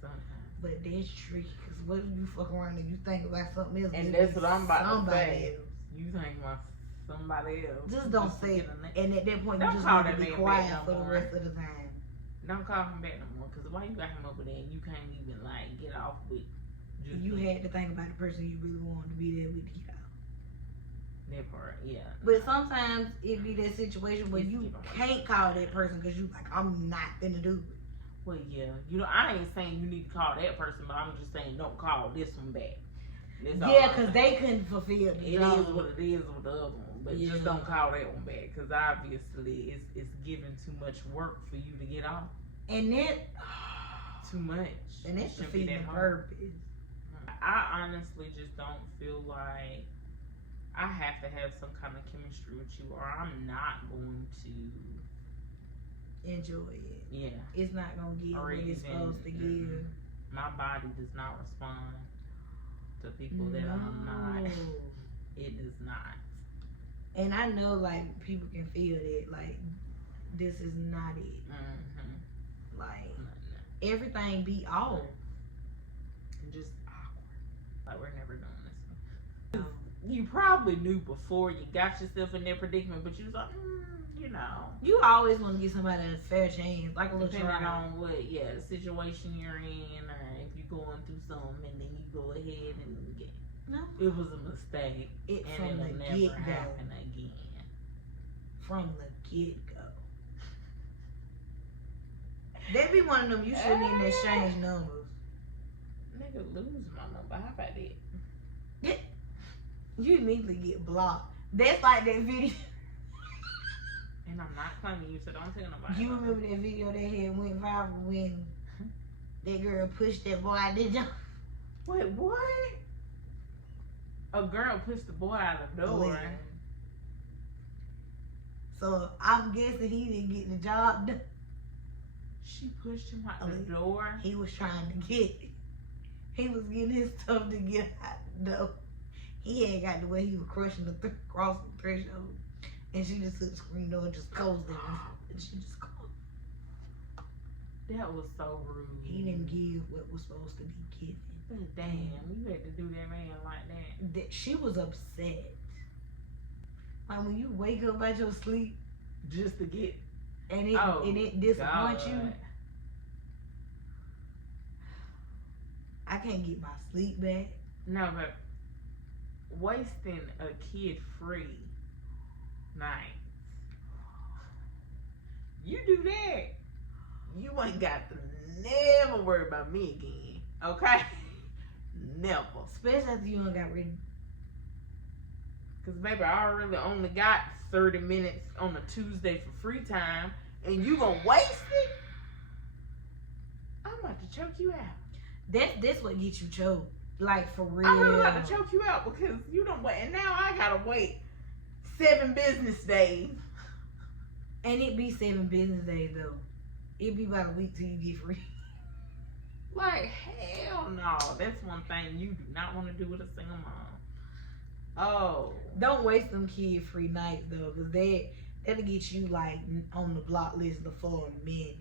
sometimes. but that's tricky, because what if you fuck around and you think about something else? And it that's be what I'm about to somebody say. else. You think about somebody else. Just don't to say get it. a name. And at that point, Don't you just call need to that be man quiet back no for the more. rest of the time. Don't call him back no more, because why you got him over there and you can't even like get off with just You had to think about the person you really wanted to be there with to get out. that part, yeah. But sometimes it be that situation where It's you different. can't call that person because you like, I'm not gonna do it. Well, yeah, you know, I ain't saying you need to call that person, but I'm just saying don't call this one back. That's all Yeah, I'm because saying. they couldn't fulfill the It job. is what it is with the other one, but Yeah. just don't call that one back, because obviously it's giving too much work for you to get off. And that, Too much. and It that's shouldn't be defeating that the hard. purpose. I honestly just don't feel like I have to have some kind of chemistry with you, or I'm not going to. Enjoy it. Yeah, It's not gonna give Or what it's even- supposed to give. my body does not respond to people that I'm not. It does not. And I know like people can feel that like this is not it. Mm-hmm. Like everything be off. Just awkward. Like we're never doing this. You probably knew before you got yourself in that predicament, but you was like, you know. You always want to give somebody a fair chance, like a little Depending try. on what, the situation you're in, or if you're going through something, and then you go ahead and get. No, It was a mistake, it and from it'll the never get go. happen again. From the get go. That be one of them you shouldn't even exchange numbers. Nigga, lose my number. How about that? You immediately get blocked. That's like that video. And I'm not claiming you, so don't tell nobody. You remember that video that had went viral when that girl pushed that boy out the door? Wait, what? A girl pushed the boy out of the door. So I'm guessing he didn't get the job done. She pushed him out the door. He was trying to get it. He was getting his stuff to get out the door. He ain't got the way he was crushing cross the threshold. And she just took the screen door and just closed it. And she just closed. That was so rude. He didn't give what was supposed to be given. But damn, you had to do that man like that. She was upset. Like when you wake up out your sleep Just to get and it disappoints you. I can't get my sleep back. No, but wasting a kid-free night. You do that, you ain't got to never worry about me again. Okay? Never. Especially after you done got ready. Because, baby, I already only got 30 minutes on a Tuesday for free time, and you gonna waste it? I'm about to choke you out. That's what gets you choked. Like, for real. I'm really about to choke you out because you don't wait. And now I gotta wait 7 business days. And it be 7 business days, though. It be about a week till you get free. Like, hell no. That's one thing you do not want to do with a single mom. Oh. Don't waste them kid-free nights, though, because that'll get you, like, on the block list for a minute.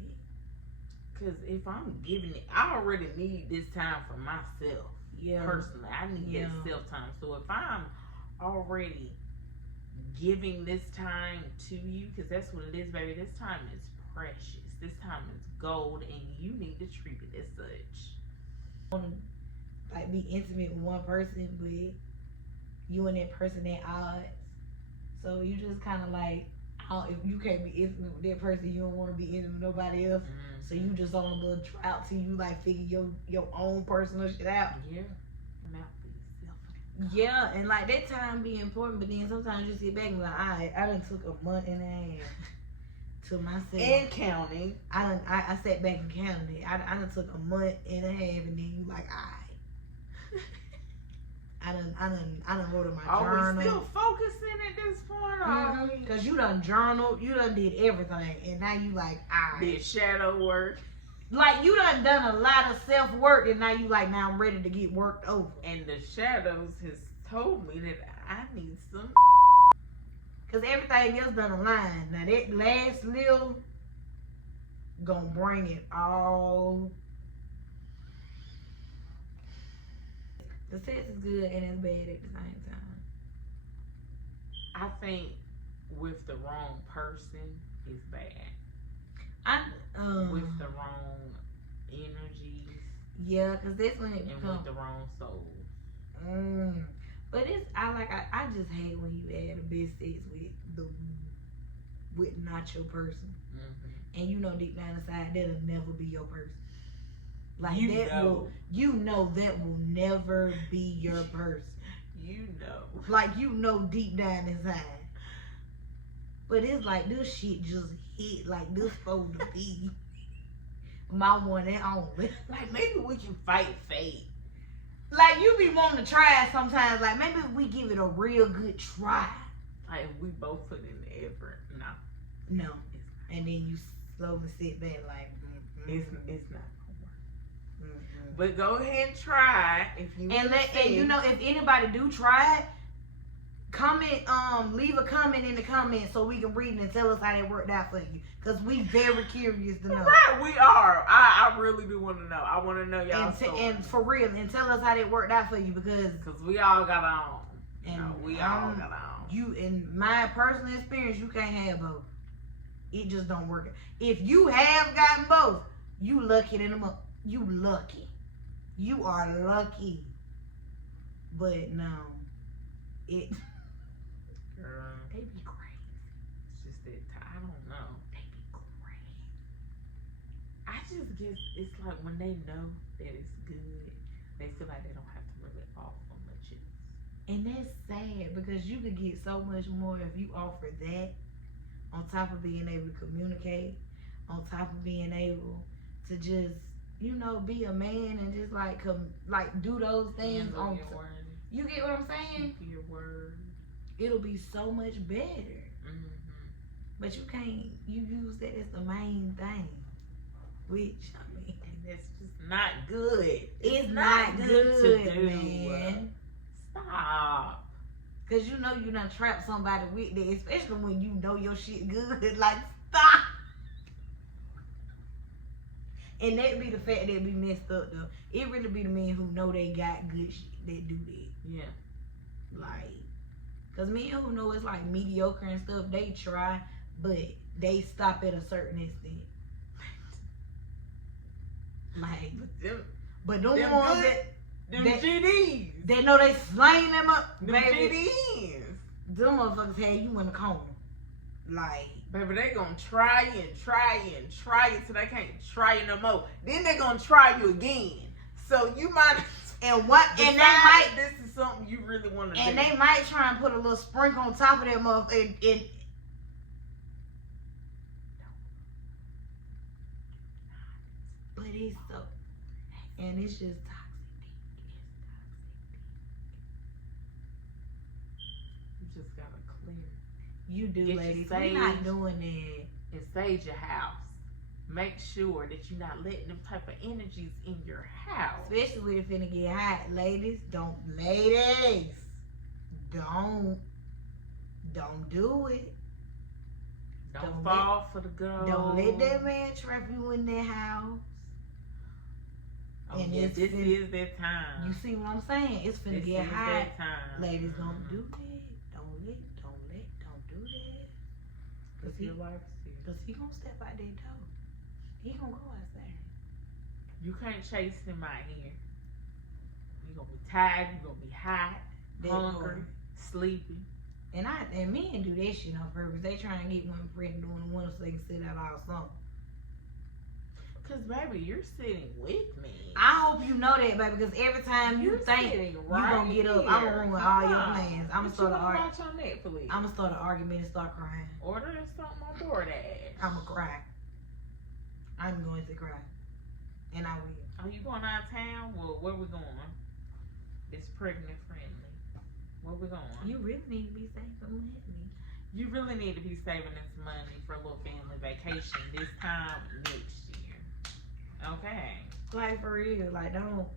Because if I'm giving it, I already need this time for myself. Yeah. Personally, I need that self-time. So if I'm already giving this time to you, because that's what it is, baby. This time is precious. This time is gold, and you need to treat it as such. Want to like be intimate with one person, but you and that person at odds. So you just kind of like, if you can't be intimate with that person, you don't want to be intimate with nobody else. Mm-hmm. So you just on a little drought till you like figure your own personal shit out. Yeah. Yeah, and like that time be important, but then sometimes you sit back and be like, I done took a month and a half to myself. And counting. I sat back and counted it. I done took a month and a half, and then you like, I done wrote in my journal. Are we still focusing at this point? Because you done journaled, you done did everything, and now you like, did shadow work. Like, you done a lot of self-work, and now you like, now I'm ready to get worked over. And the shadows has told me that I need some. Because everything else done aligned. Now, that last little gonna bring it all. The sex is good and it's bad at the same time. I think with the wrong person, it's bad. With the wrong energies. Yeah, because that's when it becomes. And with the wrong souls. But I just hate when you add a bit sex with not your person. Mm-hmm. And you know deep down inside that'll never be your person. Like that will never be your person. You know. Like you know deep down inside. But it's like this shit just hit like this supposed to be my one and only. Like maybe we can fight fate. Like you be wanting to try it sometimes. Like maybe we give it a real good try. Like if we both put in the effort. No. And then you slowly sit back like it's not gonna work. Mm-hmm. But go ahead and try if you and you know if anybody do try it, comment, leave a comment in the comments so we can read it and tell us how they worked out for you. Because we very curious to know. Right, we are. I really do want to know. I want to know y'all and for real, and tell us how they worked out for you because we all got on. And we all got on. You, in my personal experience, you can't have both. It just don't work. If you have gotten both, you lucky in them up. You lucky. You are lucky. But no, it. Girl, they be crazy. It's just that I don't know. They be crazy. I just guess it's like when they know that it's good, they feel like they don't have to really offer much else. And that's sad because you could get so much more if you offer that on top of being able to communicate, on top of being able to just, you know, be a man and just like do those things on your word. You get what I'm saying? Keep your word. It'll be so much better. But you can't. You use that as the main thing, which I mean, that's just not good. It's not good to do. man. Stop. Cause you know you done trap somebody with that, especially when you know your shit good. Like stop. And that be the fact that be messed up though. It really be the men who know they got good shit that do that. Yeah. Like, cause men who know it's like mediocre and stuff, they try, but they stop at a certain extent. Like, but them ones them that GDs. they know they slaying them up, Them baby. GDs. Them motherfuckers had you in the corner. Like, baby, they gonna try you and try you and try you till they can't try you no more. Then they gonna try you again. So you might and what? And they might. This is something you really want to do. And they might try and put a little sprinkle on top of that motherfucker. And but it's so, and it's just toxic. You just gotta clear. You do, Get ladies. your We're not sage. doing that. And sage your house. Make sure that you're not letting them type of energies in your house. Especially when it's finna get hot. Ladies, don't do it. Don't fall for the girl. Don't let that man trap you in that house. Oh, And yeah, it's this finna- is that time. You see what I'm saying? It's finna This get is hot. that time. Ladies, don't do that. Don't do that. Cause your life is Cause he gonna step out that door. He gonna go outside. You can't chase him out here. You're gonna be tired, you're gonna be hot, That hungry, part. sleepy. And men do that shit on purpose. They try and get women pregnant during the winter so they can sit out all summer. Cause baby, you're sitting with me. I hope you know that, baby, because every time you You're think sitting you right gonna get up, here. I'm gonna ruin all your Come on. plans. I'm What gonna you start wanna an watch on Netflix? I'm gonna start an argument and start crying. Order something on DoorDash. I'm gonna cry. I'm going to cry, and I will. Are you going out of town? Well, where we going? It's pregnant friendly. Where we going? You really need to be saving money. You really need to be saving this money for a little family vacation this time next year. Okay. Like for real, like don't.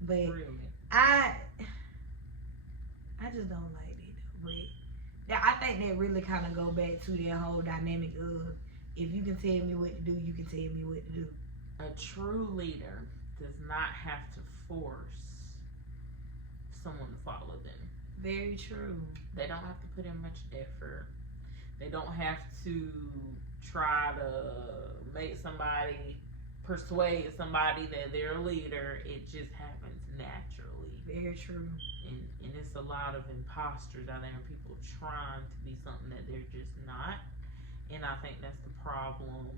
But Really. I just don't like it. But I think that really kind of go back to that whole dynamic of if you can tell me what to do, you can tell me what to do. A true leader does not have to force someone to follow them. Very true. They don't have to put in much effort. They don't have to try to make somebody persuade somebody that they're a leader. It just happens naturally. Very true. And it's a lot of imposters out there and people trying to be something that they're just not. And I think that's the problem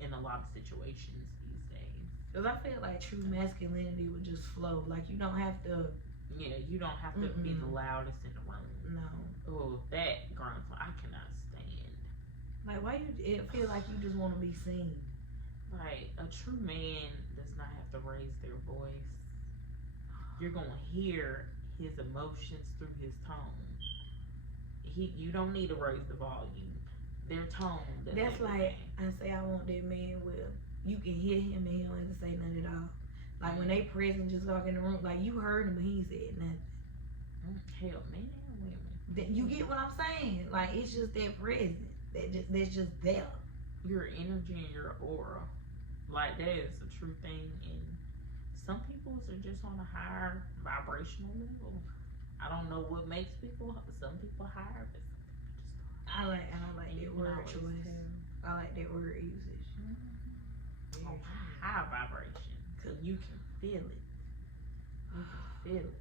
in a lot of situations these days. Because I feel like true masculinity would just flow. Like you don't have to. Yeah, you don't have to be the loudest in the room. No. Oh, that grunt I cannot stand. Like why it feel like you just want to be seen. Like a true man does not have to raise their voice. You're gonna hear his emotions through his tone. You don't need to raise the volume. Their tone. That's like I say I want that man where you can hear him and he don't have to say nothing at all. Like when they present, just walk in the room, like you heard him but he ain't said nothing. Hell, men and women. That you get what I'm saying? Like it's just that present. That's just there. Your energy and your aura. Like that is a true thing, and some people are just on a higher vibrational level. I don't know what makes people. Some people higher, but some people just. I like that word choice. I like that word usage. On high vibration, so you can feel it. You can feel it.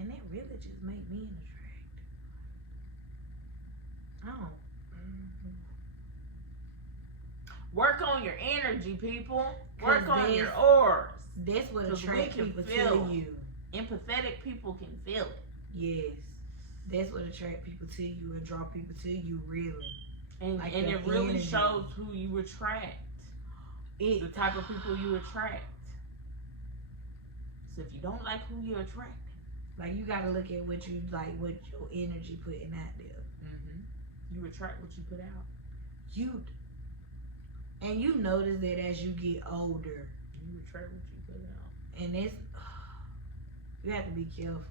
And that really just make men attractive. I don't. Work on your energy, people. Work 'Cause on your auras. That's what 'Cause we attracts can people feel to you. Empathetic people can feel it. Yes. That's what attract people to you and draw people to you, really. And, Like and your it really energy. shows who you attract. The type of people you attract. So if you don't like who you attract, Like you gotta look at what you like, what your energy putting out there. You attract what you put out. And you notice that as you get older. You attract what you put out. And it's, you have to be careful.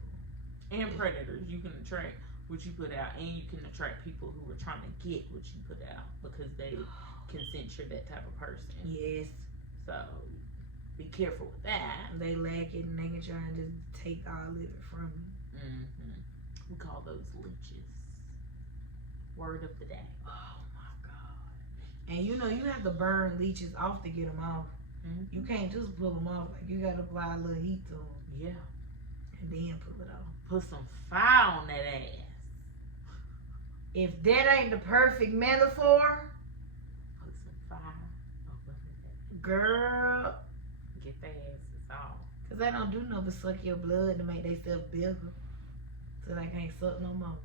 And predators, you can attract what you put out, and you can attract people who are trying to get what you put out because they can sense you're that type of person. Yes. So be careful with that. They lack it and they can try and just take all of it from you. Mm-hmm. We call those leeches. Word of the day. Oh my God. And you know, you have to burn leeches off to get them off. Mm-hmm. You can't just pull them off. Like, you got to apply a little heat to them. Yeah. And then pull it off. Put some fire on that ass. If that ain't the perfect metaphor, Put some fire over that. girl, Get their asses off. because they don't do nothing but suck your blood to make themselves bigger. So they can't suck no more.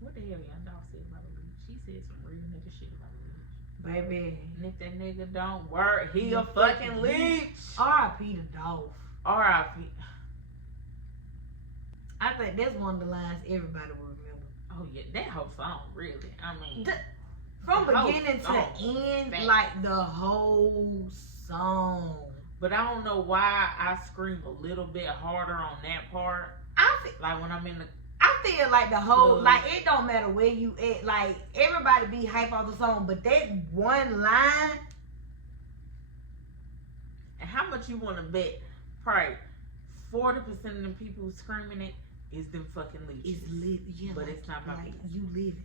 What the hell young dog said about a leech? She said some real nigga shit about a leech. Baby. And if that nigga don't work, he a fucking leech. R.I.P. the Dolph. R.I.P. I think that's one of the lines everybody will remember. Oh yeah, that whole song really. I mean, From the whole beginning to song. end, Fact. like the whole song. but I don't know why I scream a little bit harder on that part. Like when I'm in the. I feel like the whole, Good. like, it don't matter where you at. Like, everybody be hype off the song, but that one line. And how much you want to bet? Probably 40% of the people screaming it is them fucking leeches. Is lit, yeah, But like, it's not my like business. you live in it.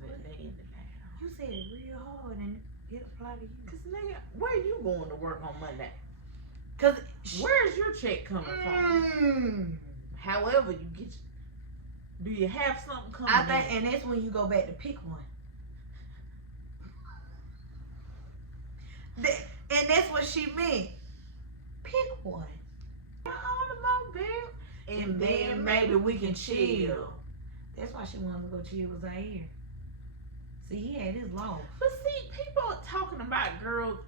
But they in it now. You said it real hard and it apply to you. Cause nigga, where you going to work on Monday? Cause Where's your check coming from? However you get, do you have something coming? I think, in? and that's when you go back to pick one. And that's what she meant. Pick one. And then maybe we can chill. That's why she wanted to go chill with Zaire. See, he had his law. But see, people are talking about girls.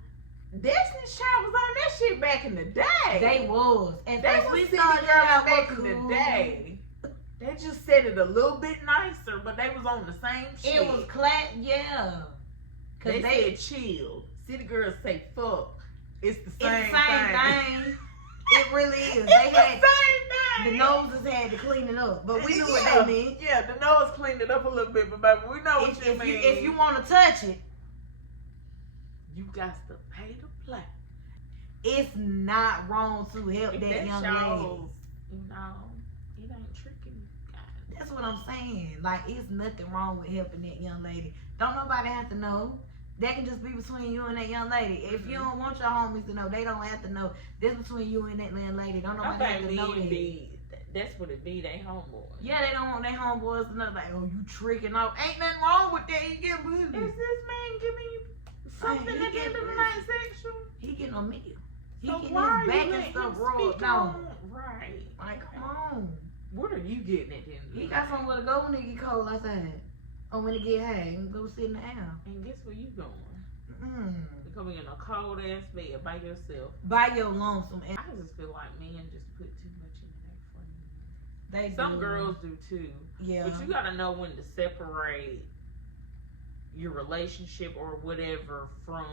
Destiny's Child was on that shit back in the day. They was. And They since was we city started girls out back cool, in the day. They just said it a little bit nicer, but they was on the same shit. It was yeah. Cause They said chill. City girls say fuck. It's the same, it's the same thing. It really is. It's They the had same the thing. noses had to clean it up, but we knew Yeah. what they meant. Yeah, the nose cleaned it up a little bit, but baby, we know what you mean. If you want to touch it, you got to pay to play. it's not wrong to help If that that's young y'all's, lady. you know, it ain't tricking you guys. That's what I'm saying. Like, it's nothing wrong with helping that young lady. Don't nobody have to know. That can just be between you and that young lady. If you don't want your homies to know, they don't have to know. That's between you and that young lady. Don't I nobody have think to know men that. be, that's what it be, they homeboys. Yeah, they don't want their homeboys to know. Like, oh, you tricking off. Ain't nothing wrong with that. He get blue. Is this man giving you something he at the end of the get- night sexual? He getting a meal. He So getting why are his you back and letting stuff him rolled speak down. on? Right. Like, come on. What are you getting at the end of the He night? got somewhere to go when it get cold outside. Or when it get high and go sit in the air. And guess where you going? Mm. You coming in a cold ass bed by yourself. By your lonesome. And I just feel like men just put too much into their friends. they Some do. girls do too. Yeah. But you gotta know when to separate your relationship or whatever from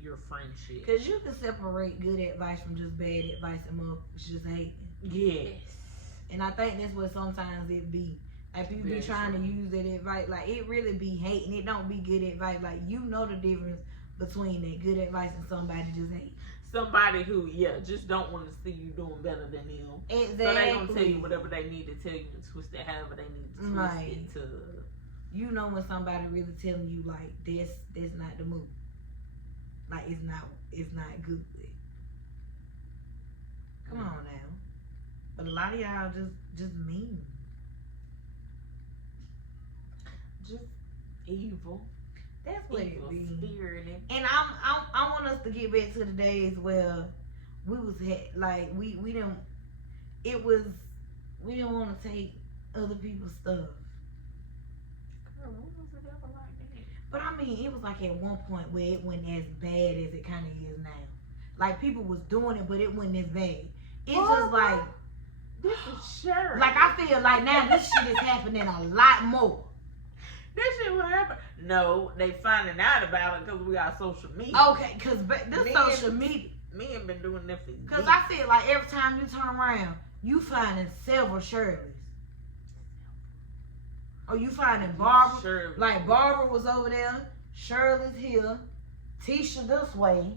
your friendship. Because you can separate good advice from just bad advice and motherfuckers just hating. Yes. And I think that's what sometimes it be. Like, people Very be trying true. to use that advice. Like, it really be hating. It don't be good advice. Like, you know the difference between that good advice and somebody just hate. Somebody who, just don't want to see you doing better than them. Exactly. So they gonna tell you whatever they need to tell you and twist it however they need to twist Right. it to. You know when somebody really telling you, like, that's not the move. Like, it's not good. Come on now. But a lot of y'all just mean. Just evil. That's what Evil it be. spirited. And I want us to get back to the days where we was like we didn't want to take other people's stuff. Girl, when was it ever like that? But I mean, it was like at one point where it wasn't as bad as it kind of is now. Like, people was doing it, but it wasn't as bad. It's just like This is sure. I feel like now this shit is happening a lot more. That shit will happen. No, they finding out about it because we got social media. Okay, because this Men- social media. Men been doing that for Because years. I feel like every time you turn around, you finding several Shirleys. Or you finding Barbara. Shirley. Like Barbara was over there. Shirley's here. Tisha this way.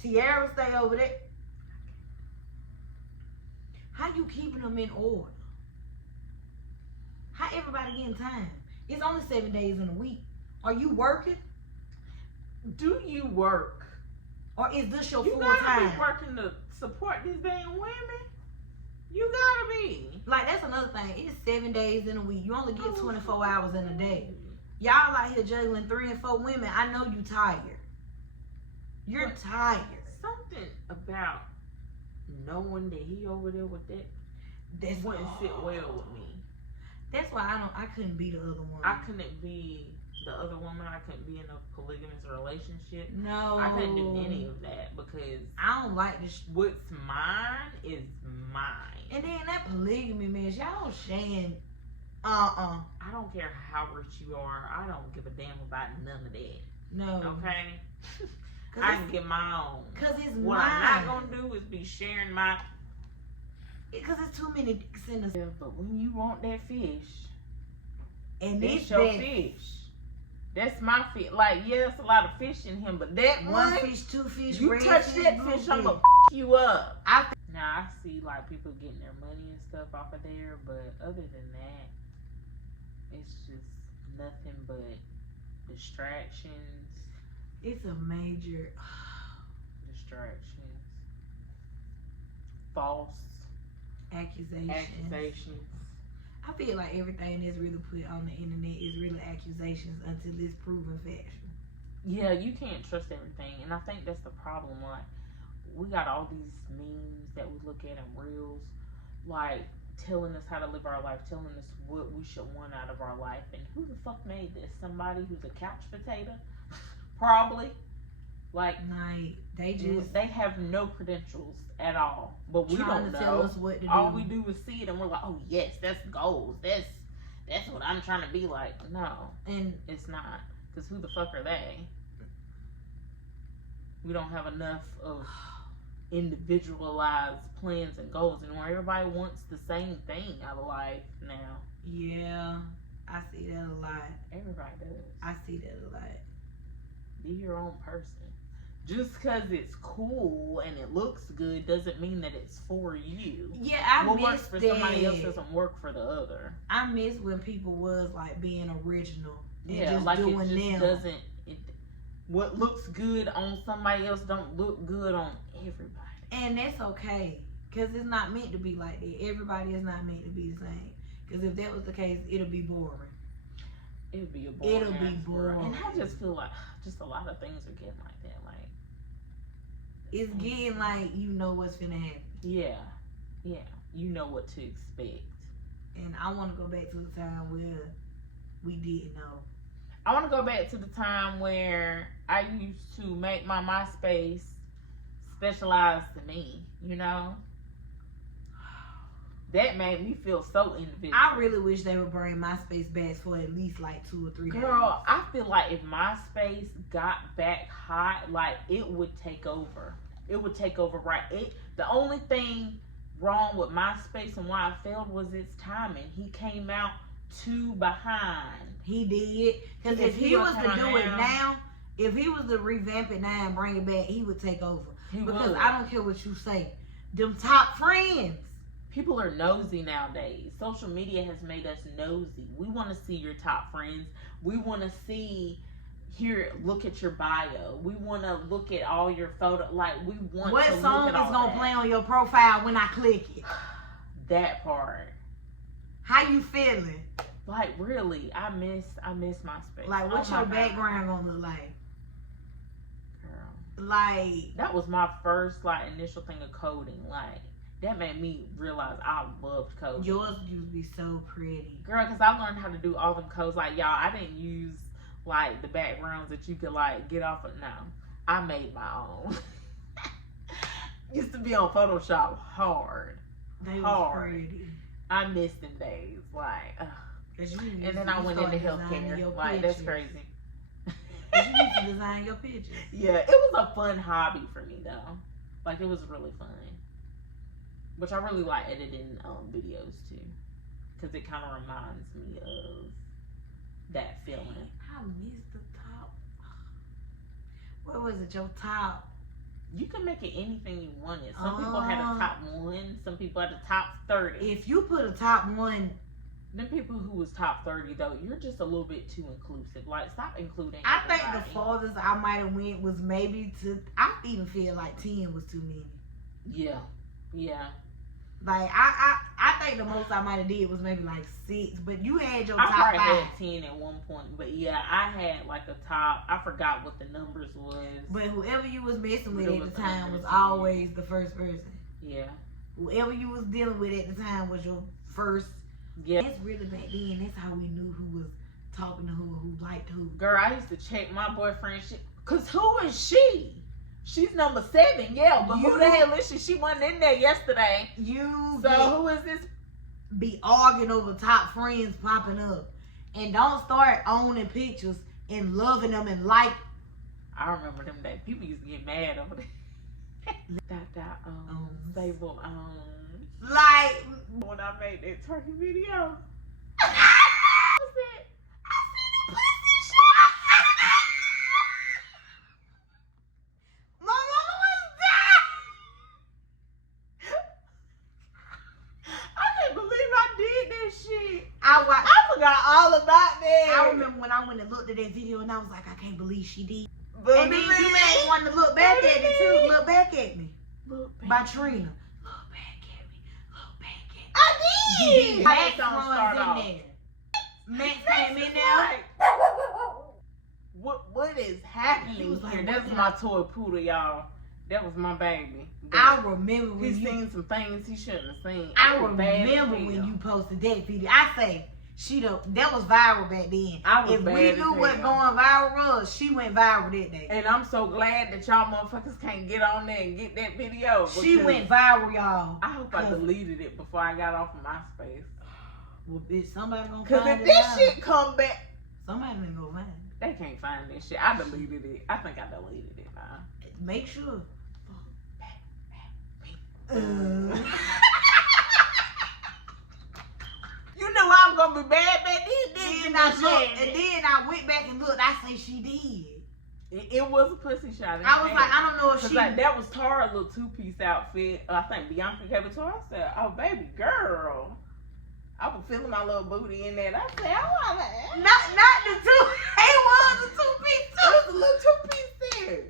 Tiara stay over there. How you keeping them in order? How everybody getting time? It's only 7 days in a week. Are you working? Do you work? Or is this your You full gotta time? be working to support these damn women. You gotta be. Like, that's another thing. It's 7 days in a week. You only Oh, get 24 hours in a day. Y'all out here juggling 3 and 4 women. I know you tired. You're But tired. Something about knowing that he over there with that That's wouldn't sit well with me. That's why I couldn't be the other one. I couldn't be the other woman. I couldn't be in a polygamous relationship. No. I couldn't do any of that because I don't like this. what's mine is mine. And then that polygamy mess, y'all saying, I don't care how rich you are. I don't give a damn about none of that. no. Okay? Cause I can get my own. Cause it's What mine. I'm not gonna do is be sharing my. Because it's too many dicks in the. Yeah, but when you want that fish, And that's this your bad. fish. That's my fish. Like, yeah, there's a lot of fish in him, but that One one, fish, 2 fish, you red touch fish, that blue fish, I'm fish. gonna you up. I Now I see like people getting their money and stuff off of there, but other than that, it's just nothing but distractions. It's a major. Distractions. False accusations. I feel like everything that's really put on the internet is really accusations until it's proven factual. Yeah, you can't trust everything, and I think that's the problem. Like, we got all these memes that we look at in reels, like telling us how to live our life, telling us what we should want out of our life, and who the fuck made this? Somebody who's a couch potato, probably. Like, they have no credentials at all, but we trying don't to know. tell us what to All do. we do is see it, and we're like, oh yes, that's goals. That's what I'm trying to be like. No, And it's not. Because who the fuck are they? We don't have enough of individualized plans and goals anymore. Everybody wants the same thing out of life now. yeah, I see that a lot. Everybody does. I see that a lot. Be your own person. Just because it's cool and it looks good doesn't mean that it's for you. Yeah, I What miss works for that. somebody else doesn't work for the other. I miss when people was like being original and Yeah, just like doing it just them. doesn't. What looks good on somebody else don't look good on everybody. And that's okay, because it's not meant to be like that. Everybody is not meant to be the same. Because if that was the case, it'll be boring. It'll be a boring. It'll be ass world. boring. And I just feel like just a lot of things are getting like that. Like, It's getting like you know what's finna happen. yeah, you know what to expect. And I want to go back to the time where we didn't know. I want to go back to the time where I used to make my MySpace specialized to me. You know, that made me feel so individual. I really wish they would bring MySpace back for at least like 2 or 3 days. Girl, I feel like if MySpace got back hot, like it would take over. It would take over, right? The only thing wrong with MySpace and why it failed was its timing. He came out too behind. He did. Because if he was to do it now, if he was to revamp it now and bring it back, he would take over. Because would. I don't care what you say. Them top friends. People are nosy nowadays. Social media has made us nosy. We want to see your top friends. We want to see, look at your bio. We want to look at all your photos. Like, we want What to song look is at all going to that. play on your profile when I click it? That part. How you feeling? Like, really, I miss MySpace. Like, what's Oh my your God. background going to look like? Girl. Like, That was my first, like, initial thing of coding. Like, that made me realize I loved coding. yours used to be so pretty. Girl, because I learned how to do all them codes. Like, y'all, I didn't use, like, the backgrounds that you could, like, get off of. No. I made my own. Used to be on Photoshop hard. They was Hard. pretty. I miss them days. Like, And then I went into healthcare. Like, that's crazy. But you need to design your pictures. Yeah, it was a fun hobby for me though. Like, it was really fun. Which I really like editing videos too, because it kind of reminds me of that feeling. I missed the top. What was it? Your top? You can make it anything you wanted. Some people had a top 1. Some people had a top 30. If you put a top 1. Them people who was top 30 though, you're just a little bit too inclusive. Like, stop including I everybody. think the farthest I might have went was maybe to. I even feel like 10 was too many. Yeah, yeah. Like I think the most I might have did was maybe like 6. But you had your I top probably 5. had 10 at one point, but yeah, I had like a top. I forgot what the numbers was. But whoever you was messing with It at was the time under was 10. always the first person. Yeah. Whoever you was dealing with at the time was your first. Yeah. That's really back then. That's how we knew who was talking to who liked who. Girl, I used to check my boyfriend shit. Cause who is she? She's number 7, yeah. But who the hell is she? She wasn't in there yesterday. So who is this? Be arguing over top friends popping up. And don't start owning pictures and loving them and like. I remember them days. People used to get mad over that. Sable, like when I made that turkey video. I forgot all about that. I remember when I went and looked at that video and I was like, I can't believe she did. But and then you made one to look back at it too. Look back at me. Look back. By Trina. Look back at me. Look back at me. I did. Max runs in there. Max came in there. What is happening like, here? That's my toy poodle, y'all. That was my baby. But I remember when he seen some things he shouldn't have seen. I remember when you posted that video. I say that was viral back then. If we knew what going viral was, she went viral that day. And I'm so glad that y'all motherfuckers can't get on there and get that video. She went viral, y'all. I hope I deleted it before I got off of MySpace. Well, bitch, somebody gonna find it. Cause if this shit come back, somebody gonna go find it. They can't find this shit. I deleted it. I think I deleted it now. Make sure. You knew I was gonna be bad back then, and then I went back and looked. I say she did. It was a pussy shot. I was like, I don't know if she. Like, that was Tara's little 2-piece outfit. I think Bianca gave it to her. I said, "Oh, baby girl." I was feeling my little booty in there. I said, I want to. Not the 2. It was a 2-piece too. It was a little 2-piece there.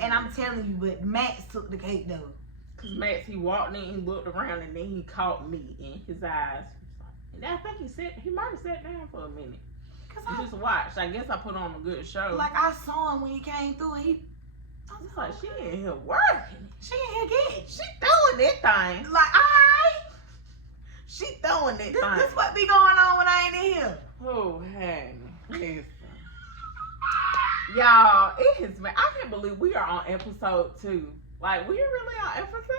And I'm telling you, but Max took the cake though. Cause Max, he walked in, he looked around, and then he caught me in his eyes. And I think he might have sat down for a minute. He just watched. I guess I put on a good show. Like, I saw him when he came through, and I was like, she in here working. She in here getting. She throwing that thing. Like, alright. She throwing that thing. This what be going on when I ain't in here. Oh, hey. Listen. Y'all, it has been, I can't believe we are on episode 2. Like, we really on episode 2?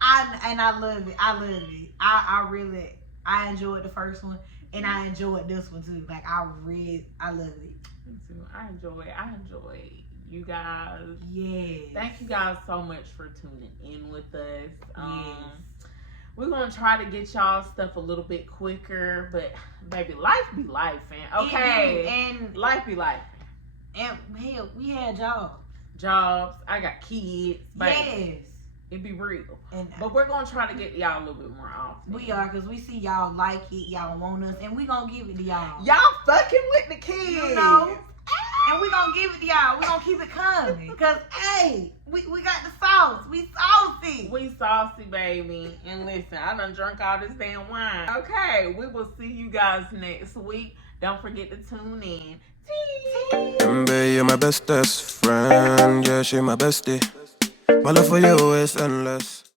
I love it. I love it. I enjoyed the first one, and I enjoyed this one too. Like, I love it. Me too. I enjoy you guys. Yes. Thank you guys so much for tuning in with us. Yes. We're gonna try to get y'all stuff a little bit quicker, but baby, life be life, okay? And life be life. And hell, we had jobs. I got kids. Baby. Yes. It be real. But we're gonna try to get to y'all a little bit more often. We are, because we see y'all like it, y'all want us, and we gonna give it to y'all. Y'all fucking with the kids. You know? And we gonna give it to y'all. We gonna keep it coming. Because, hey, we got the sauce. We saucy. We saucy, baby. And listen, I done drunk all this damn wine. Okay, we will see you guys next week. Don't forget to tune in. Remember, you're my bestest friend. Yeah, she my bestie. My love for you is endless.